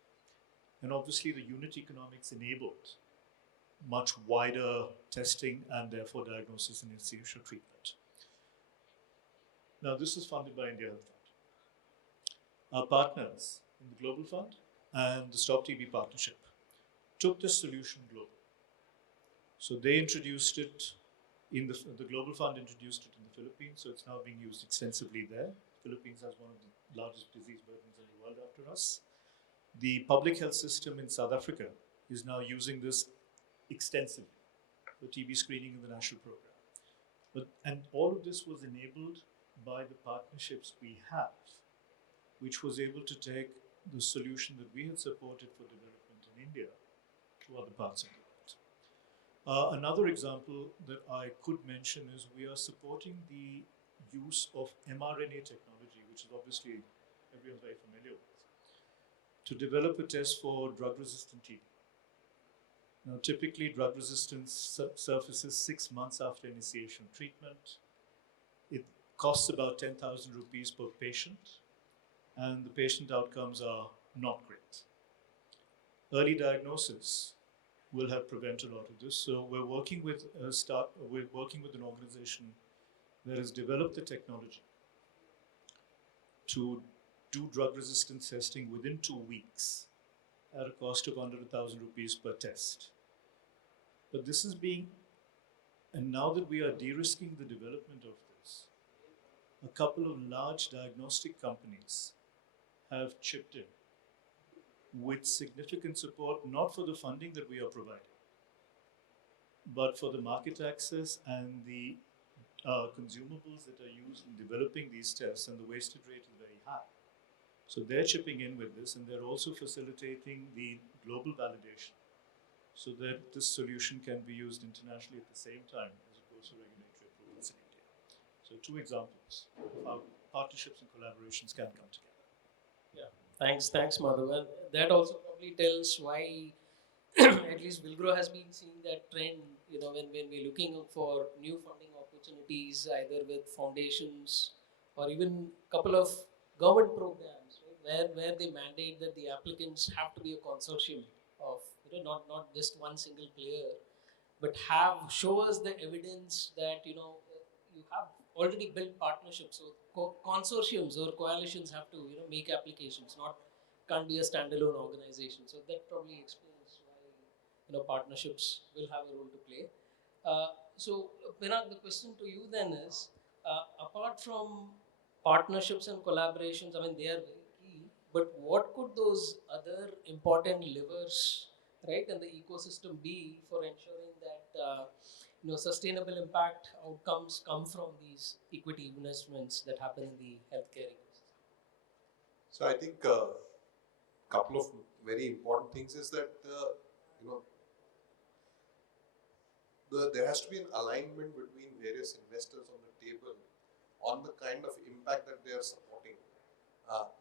And obviously the unit economics enabled much wider testing and therefore diagnosis and initiation of treatment. Now this is funded by India Health Fund. Our partners in the Global Fund and the Stop TB Partnership took this solution global. So they introduced it in the Global Fund introduced it in the Philippines, so it's now being used extensively there. Philippines has one of the largest disease burdens in the world after us. The public health system in South Africa is now using this extensively for TB screening in the national program. And all of this was enabled by the partnerships we have, which was able to take the solution that we had supported for development in India to other parts of the world. Another example that I could mention is we are supporting the use of mRNA technology, which is obviously everyone's very familiar with, to develop a test for drug-resistant TB. Now, typically, drug resistance surfaces 6 months after initiation of treatment. It costs about 10,000 rupees per patient, and the patient outcomes are not great. Early diagnosis will help prevent a lot of this. So we're working with an organization that has developed the technology to do drug resistance testing within 2 weeks at a cost of under 1,000 rupees per test. But this is and now that we are de-risking the development of this, a couple of large diagnostic companies have chipped in with significant support, not for the funding that we are providing, but for the market access and the consumables that are used in developing these tests, and the wastage rate is very high. So they're chipping in with this, and they're also facilitating the global validation so that this solution can be used internationally at the same time as it goes for regulatory approvals in India. So 2 examples of how partnerships and collaborations can come together. Yeah, thanks, Madhav. And that also probably tells why at least Villgro has been seeing that trend, when we're looking for new funding opportunities, either with foundations or even a couple of government programs, right, where they mandate that the applicants have to be a consortium of, not just one single player, but show us the evidence that, you have already built partnerships. So consortiums or coalitions have to, make applications, can't be a standalone organization. So that probably explains why, partnerships will have a role to play. So Pinak, the question to you then is, apart from partnerships and collaborations, I mean, they are very key, but what could those other important levers, right, in the ecosystem be for ensuring that sustainable impact outcomes come from these equity investments that happen in the healthcare ecosystem? So I think a couple of very important things is that there has to be an alignment between various investors on the table on the kind of impact that they are supporting.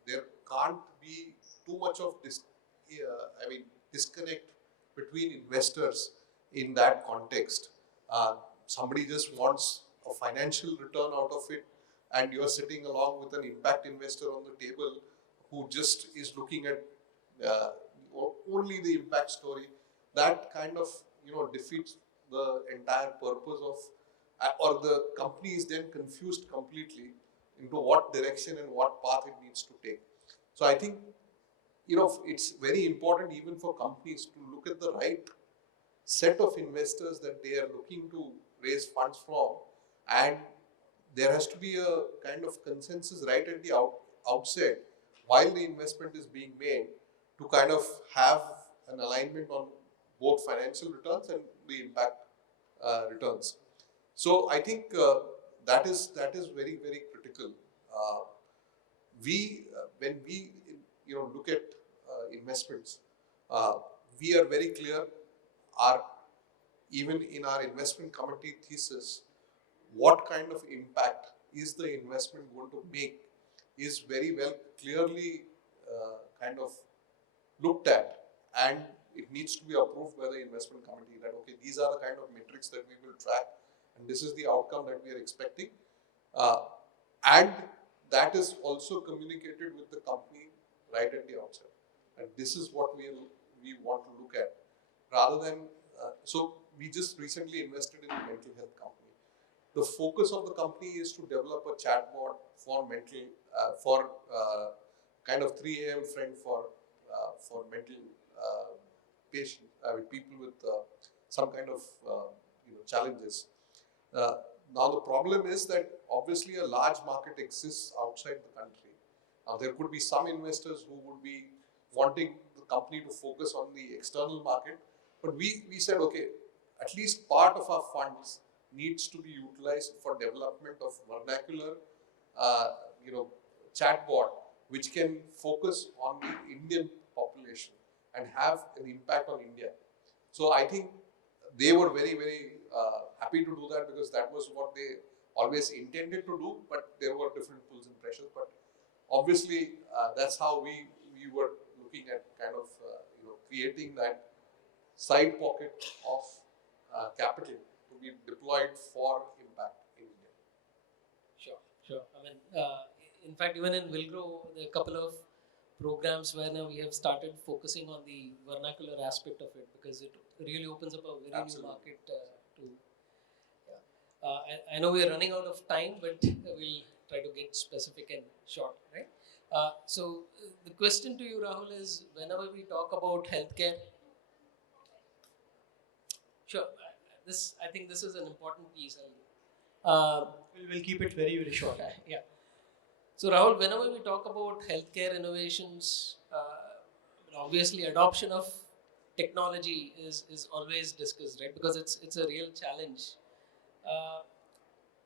There can't be too much of disconnect between investors in that context. Somebody just wants a financial return out of it, and you're sitting along with an impact investor on the table who just is looking at only the impact story. That kind of defeats the entire purpose of, or the company is then confused completely into what direction and what path it needs to take. So I think it's very important even for companies to look at the right set of investors that they are looking to raise funds from, and there has to be a kind of consensus right at the outset while the investment is being made, to kind of have an alignment on both financial returns and the impact returns. So I think that is very, very critical. When we look at investments, we are very clear. Even in our investment committee thesis, what kind of impact is the investment going to make is very well clearly kind of looked at, and it needs to be approved by the investment committee that, okay, these are the kind of metrics that we will track, and this is the outcome that we are expecting. And that is also communicated with the company right at the outset. And this is what we want to look at. Rather than, so we just recently invested in a mental health company. The focus of the company is to develop a chatbot for kind of 3 a.m. friend for mental patients, people with some kind of challenges. Now the problem is that obviously a large market exists outside the country. Now there could be some investors who would be wanting the company to focus on the external market, but we said, okay, at least part of our funds needs to be utilized for development of vernacular, chatbot, which can focus on the Indian population and have an impact on India. So I think they were very, very happy to do that because that was what they always intended to do, but there were different pulls and pressures. But obviously, that's how we were looking at kind of creating that side pocket of capital to be deployed for impact in India. Sure. I mean, in fact, even in Villgro, there are a couple of programs where now we have started focusing on the vernacular aspect of it because it really opens up a very Absolutely. new market to. Yeah. I know we are running out of time, but we'll try to get specific and short, right? So the question to you, Rahul, is whenever we talk about healthcare, sure. I think this is an important piece. We'll keep it very, very short. Yeah. So Rahul, whenever we talk about healthcare innovations, obviously adoption of technology is always discussed, right? Because it's a real challenge.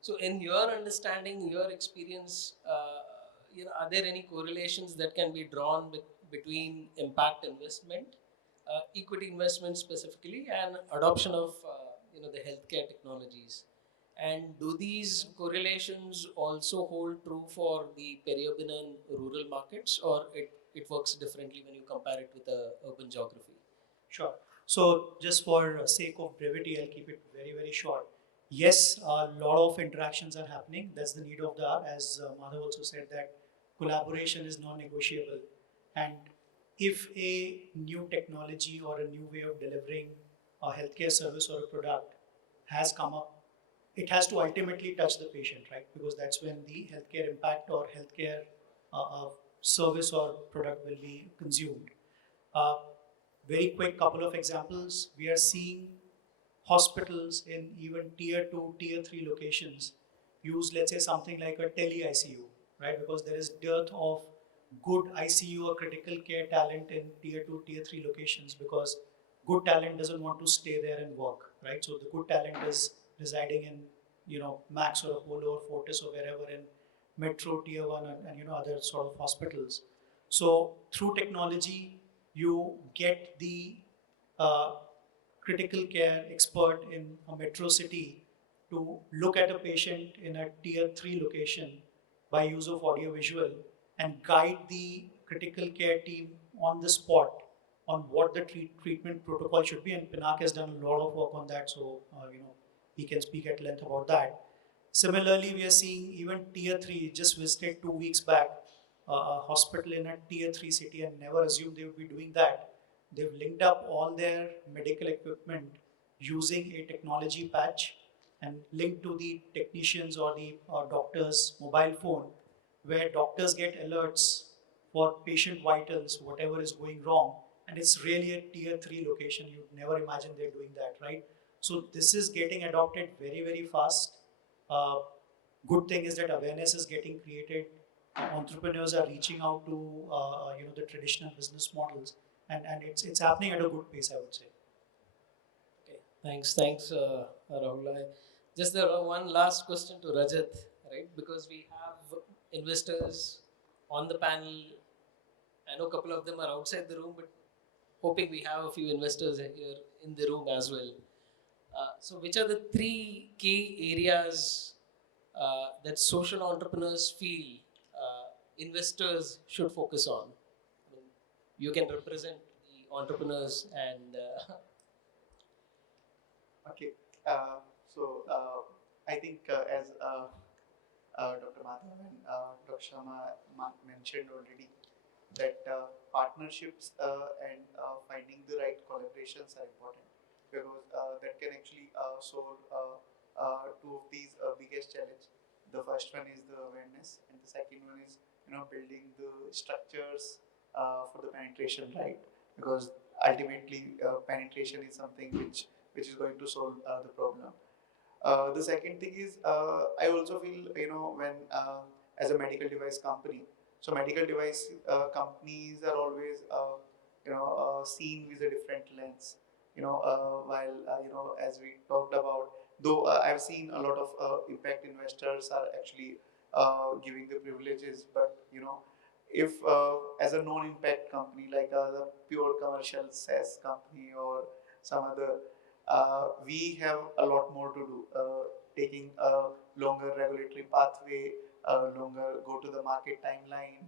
So in your understanding, your experience, are there any correlations that can be drawn between impact investment, equity investment specifically, and adoption of the healthcare technologies? And do these correlations also hold true for the peri-urban and rural markets, or it works differently when you compare it with the urban geography? Sure. So just for sake of brevity, I'll keep it very, very short. Yes, a lot of interactions are happening. That's the need of the hour. As Madhav also said, that collaboration is non-negotiable. And if a new technology or a new way of delivering a healthcare service or a product has come up, it has to ultimately touch the patient, right? Because that's when the healthcare impact or healthcare service or product will be consumed. Very quick couple of examples. We are seeing hospitals in even tier 2, tier 3 locations use, let's say, something like a tele ICU, right? Because there is dearth of good ICU or critical care talent in tier 2, tier 3 locations because good talent doesn't want to stay there and work, right? So the good talent is residing in, Max or Apollo or Fortis or wherever in metro, tier 1 and other sort of hospitals. So through technology, you get the critical care expert in a metro city to look at a patient in a tier 3 location by use of audio visual and guide the critical care team on the spot on what the treatment protocol should be. And Pinak has done a lot of work on that, so he can speak at length about that. Similarly, we are seeing even tier 3, just visited 2 weeks back, a hospital in a tier 3 city and never assumed they would be doing that. They've linked up all their medical equipment using a technology patch and linked to the technicians or the doctor's mobile phone, where doctors get alerts for patient vitals, whatever is going wrong. And it's really a tier 3 location. You'd never imagine they're doing that, right? So this is getting adopted very, very fast. Good thing is that awareness is getting created. Entrepreneurs are reaching out to the traditional business models, and it's happening at a good pace, I would say. Okay, thanks, Rahul. Just one last question to Rajat, right? Because we have investors on the panel. I know a couple of them are outside the room, but hoping we have a few investors here in the room as well. So which are the 3 key areas that social entrepreneurs feel investors should focus on? I mean, you can represent the entrepreneurs and Okay, so I think as Dr. Madhav and Dr. Kshama mentioned already, that partnerships and finding the right collaborations are important because that can actually solve 2 of these biggest challenges. The first one is the awareness, and the second one is building the structures for the penetration, right? Because ultimately penetration is something which which is going to solve the problem. The second thing is, I also feel, when as a medical device company, so medical device companies are always, seen with a different lens. While as we talked about, though I've seen a lot of impact investors are actually giving the privileges, but if as a non-impact company like a pure commercial SaaS company or some other, we have a lot more to do. Taking a longer regulatory pathway, longer go to the market timeline,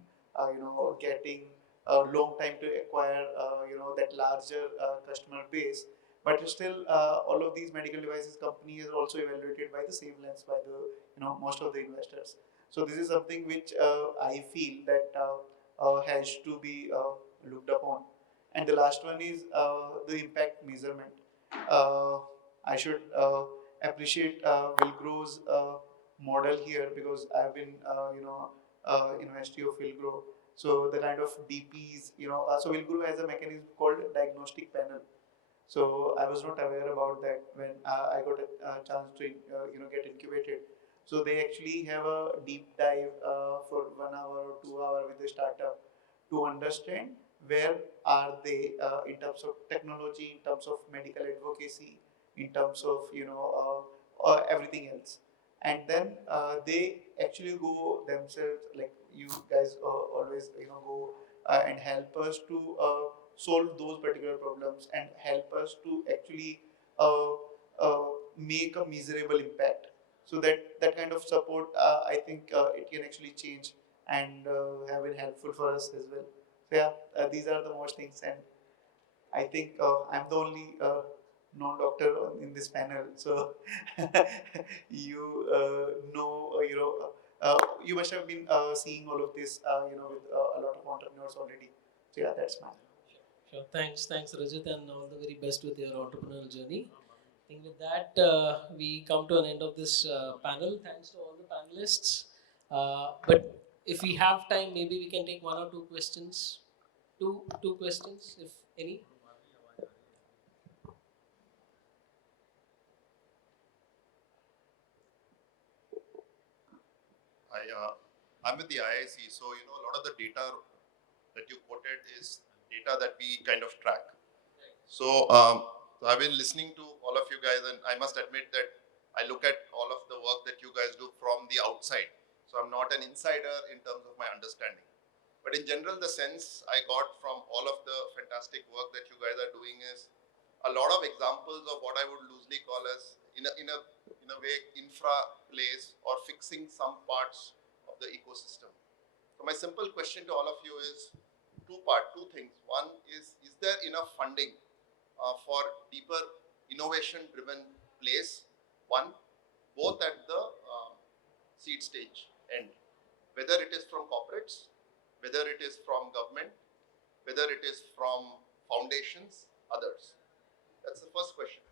getting a long time to acquire, that larger customer base. But still, all of these medical devices companies are also evaluated by the same lens by the most of the investors. So this is something which I feel that has to be looked upon. And the last one is the impact measurement. uh, I should appreciate Villgro's model here, because I've been, University of Villgro. So the kind of DPs, so Villgro has a mechanism called diagnostic panel. So I was not aware about that when I got a chance to, get incubated. So they actually have a deep dive for 1 hour or 2 hour with the startup to understand where are they in terms of technology, in terms of medical advocacy, in terms of everything else. And then they actually go themselves, like you guys always go and help us to solve those particular problems and help us to actually uh, uh, make a measurable impact. So that kind of support, I think it can actually change and have been helpful for us as well. So yeah, these are the most things, and I think I'm the only non-doctor in this panel. So you you must have been seeing all of this, with a lot of entrepreneurs already. So yeah, that's mine. Sure. Thanks, Rajat, and all the very best with your entrepreneurial journey. I think with that, we come to an end of this panel. Thanks to all the panelists. But if we have time, maybe we can take one or two questions. Two questions, if any. I'm with the IIC, so a lot of the data that you quoted is data that we kind of track. So I've been listening to all of you guys, and I must admit that I look at all of the work that you guys do from the outside. So I'm not an insider in terms of my understanding. But in general, the sense I got from all of the fantastic work that you guys are doing is a lot of examples of what I would loosely call as, in a way, infra plays or fixing some parts of the ecosystem. So my simple question to all of you is two things. One is there enough funding for deeper innovation-driven plays? One, both at the seed stage end, whether it is from corporates, whether it is from government, whether it is from foundations, others. That's the first question.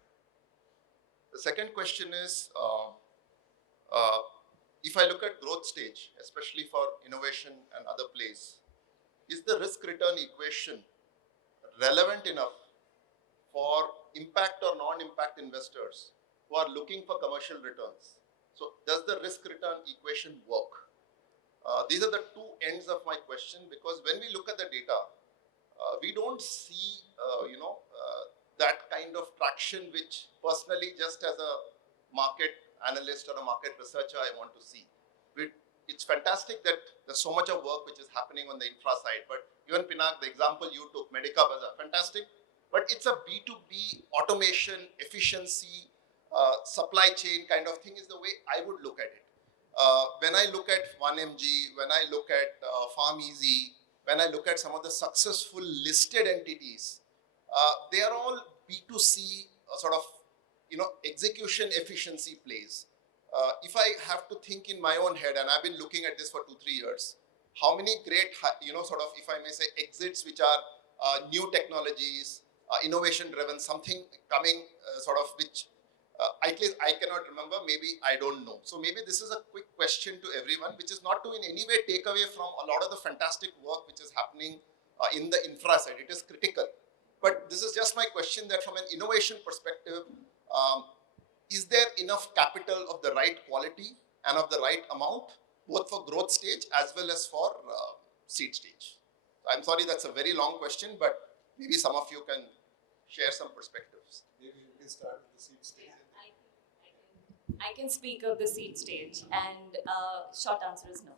The second question is, if I look at growth stage, especially for innovation and other plays, is the risk-return equation relevant enough for impact or non-impact investors who are looking for commercial returns? So does the risk-return equation work? These are the two ends of my question, because when we look at the data, we don't see, that kind of traction, which personally, just as a market analyst or a market researcher, I want to see. It's fantastic that there's so much of work which is happening on the infra side, but even Pinak, the example you took, Medica Bazaar, fantastic, but it's a B2B automation, efficiency, supply chain kind of thing is the way I would look at it. When I look at 1MG, when I look at PharmEasy, when I look at some of the successful listed entities, they are all B2C sort of, execution efficiency plays. If I have to think in my own head, and I've been looking at this for 2-3 years, how many great, sort of, if I may say, exits which are new technologies, innovation driven, something coming sort of which at least I cannot remember, maybe I don't know. So maybe this is a quick question to everyone, which is not to in any way take away from a lot of the fantastic work which is happening in the infra side. It is critical. But this is just my question that from an innovation perspective, is there enough capital of the right quality and of the right amount, both for growth stage as well as for seed stage? I'm sorry, that's a very long question, but maybe some of you can share some perspectives. Maybe you can start with the seed stage. I can speak of the seed stage, and short answer is no.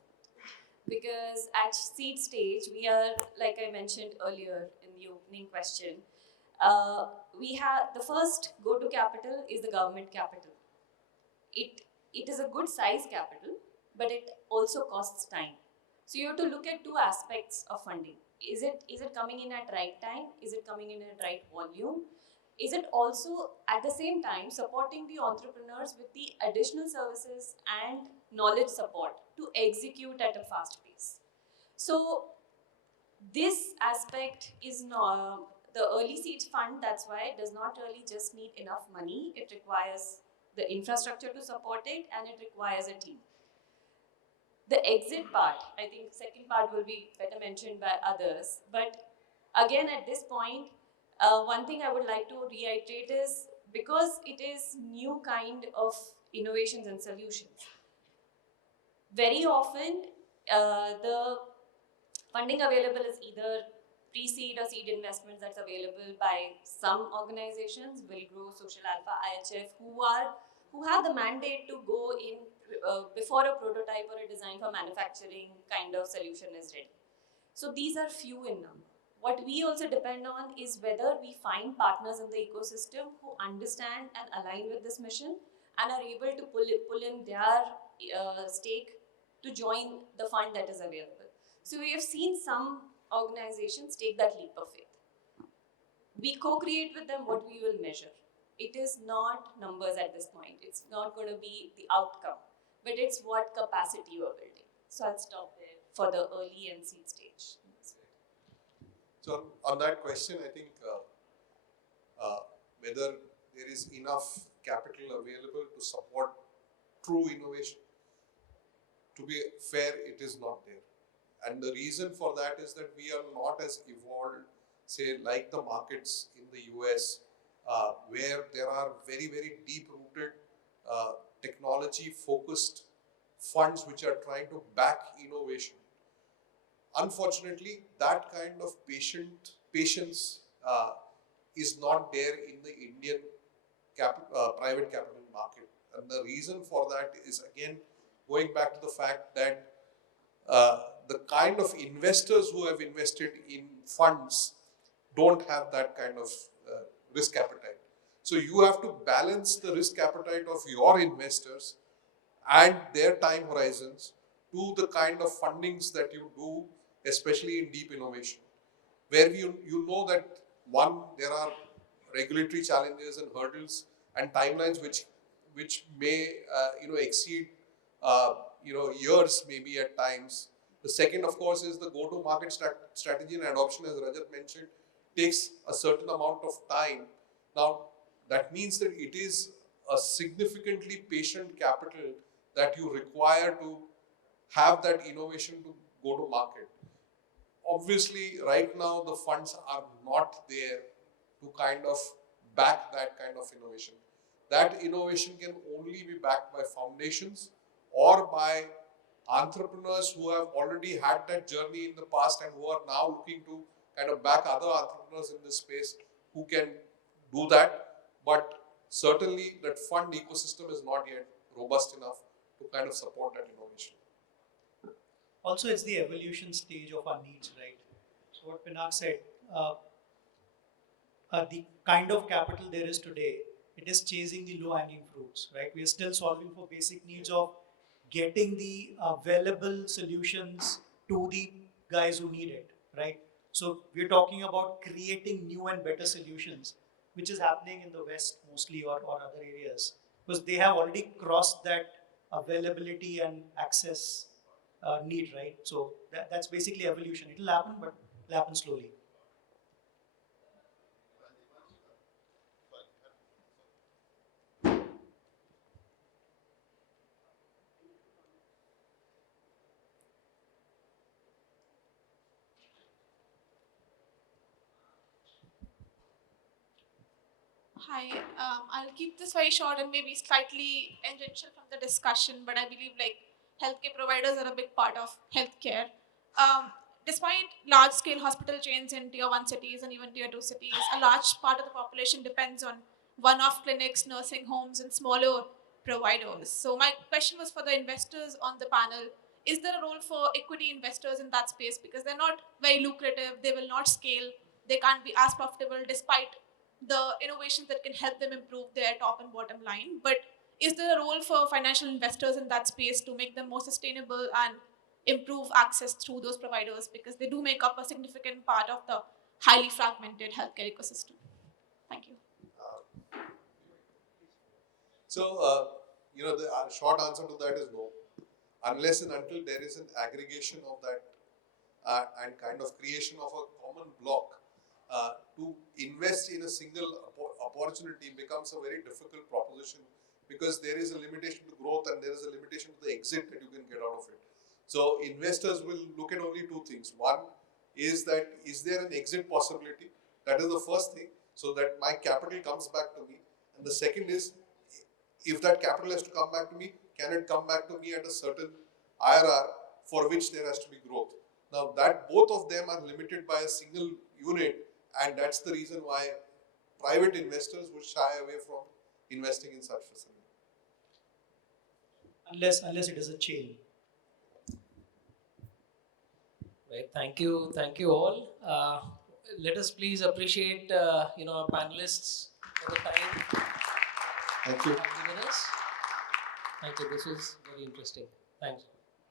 Because at seed stage, we are, like I mentioned earlier in the opening question, we have the first go-to capital is the government capital. It is a good size capital, but it also costs time. So you have to look at two aspects of funding. Is it coming in at right time? Is it coming in at right volume? Is it also at the same time supporting the entrepreneurs with the additional services and knowledge support to execute at a fast pace? So this aspect is not the early seed fund. That's why it does not really just need enough money. It requires the infrastructure to support it, and it requires a team. The exit part, I think second part will be better mentioned by others. But again, at this point, one thing I would like to reiterate is, because it is new kind of innovations and solutions, very often the funding available is either pre-seed or seed investments that's available by some organizations, Villgro, Social Alpha, IHF, who have the mandate to go in before a prototype or a design for manufacturing kind of solution is ready. So these are few in number. What we also depend on is whether we find partners in the ecosystem who understand and align with this mission and are able to pull in their stake to join the fund that is available. So we have seen some organizations take that leap of faith. We co-create with them what we will measure. It is not numbers at this point. It's not going to be the outcome, but it's what capacity you are building. So I'll stop there for the early and seed stage. So on that question, I think whether there is enough capital available to support true innovation, to be fair, it is not there. And the reason for that is that we are not as evolved, say, like the markets in the US, where there are very, very deep-rooted, technology-focused funds which are trying to back innovation. Unfortunately, that kind of patience is not there in the Indian private capital market. And the reason for that is, again, going back to the fact that the kind of investors who have invested in funds don't have that kind of risk appetite. So you have to balance the risk appetite of your investors and their time horizons to the kind of fundings that you do, especially in deep innovation, where you know that one, there are regulatory challenges and hurdles and timelines which may exceed years maybe at times. The second, of course, is the go-to-market strategy and adoption, as Rajat mentioned, takes a certain amount of time. Now, that means that it is a significantly patient capital that you require to have that innovation to go to market. Obviously, right now, the funds are not there to kind of back that kind of innovation. That innovation can only be backed by foundations or by entrepreneurs who have already had that journey in the past and who are now looking to kind of back other entrepreneurs in this space who can do that. But certainly that fund ecosystem is not yet robust enough to kind of support that innovation. Also, it's the evolution stage of our needs, right? So what Pinak said, the kind of capital there is today, it is chasing the low-hanging fruits, right? We are still solving for basic needs of getting the available solutions to the guys who need it, right? So we're talking about creating new and better solutions, which is happening in the West mostly or other areas, because they have already crossed that availability and access need, right? So that's basically evolution. It'll happen, but it'll happen slowly. Hi, I'll keep this very short and maybe slightly tangential from the discussion, but I believe like healthcare providers are a big part of healthcare. Despite large-scale hospital chains in tier 1 cities and even tier 2 cities, a large part of the population depends on one-off clinics, nursing homes, and smaller providers. So my question was for the investors on the panel. Is there a role for equity investors in that space? Because they're not very lucrative, they will not scale, they can't be as profitable despite the innovations that can help them improve their top and bottom line. But is there a role for financial investors in that space to make them more sustainable and improve access through those providers, because they do make up a significant part of the highly fragmented healthcare ecosystem? Thank you. So, the short answer to that is no. Unless and until there is an aggregation of that and kind of creation of a common block, to invest in a single opportunity becomes a very difficult proposition, because there is a limitation to growth and there is a limitation to the exit that you can get out of it. So investors will look at only two things. One is that, is there an exit possibility? That is the first thing, so that my capital comes back to me. And the second is, if that capital has to come back to me, can it come back to me at a certain IRR for which there has to be growth? Now that both of them are limited by a single unit, and that's the reason why private investors would shy away from investing in such facilities. Unless it is a chain. Right. Thank you all. Let us please appreciate our panelists for the time Thank you. given us. Thank you. This was very interesting. Thanks.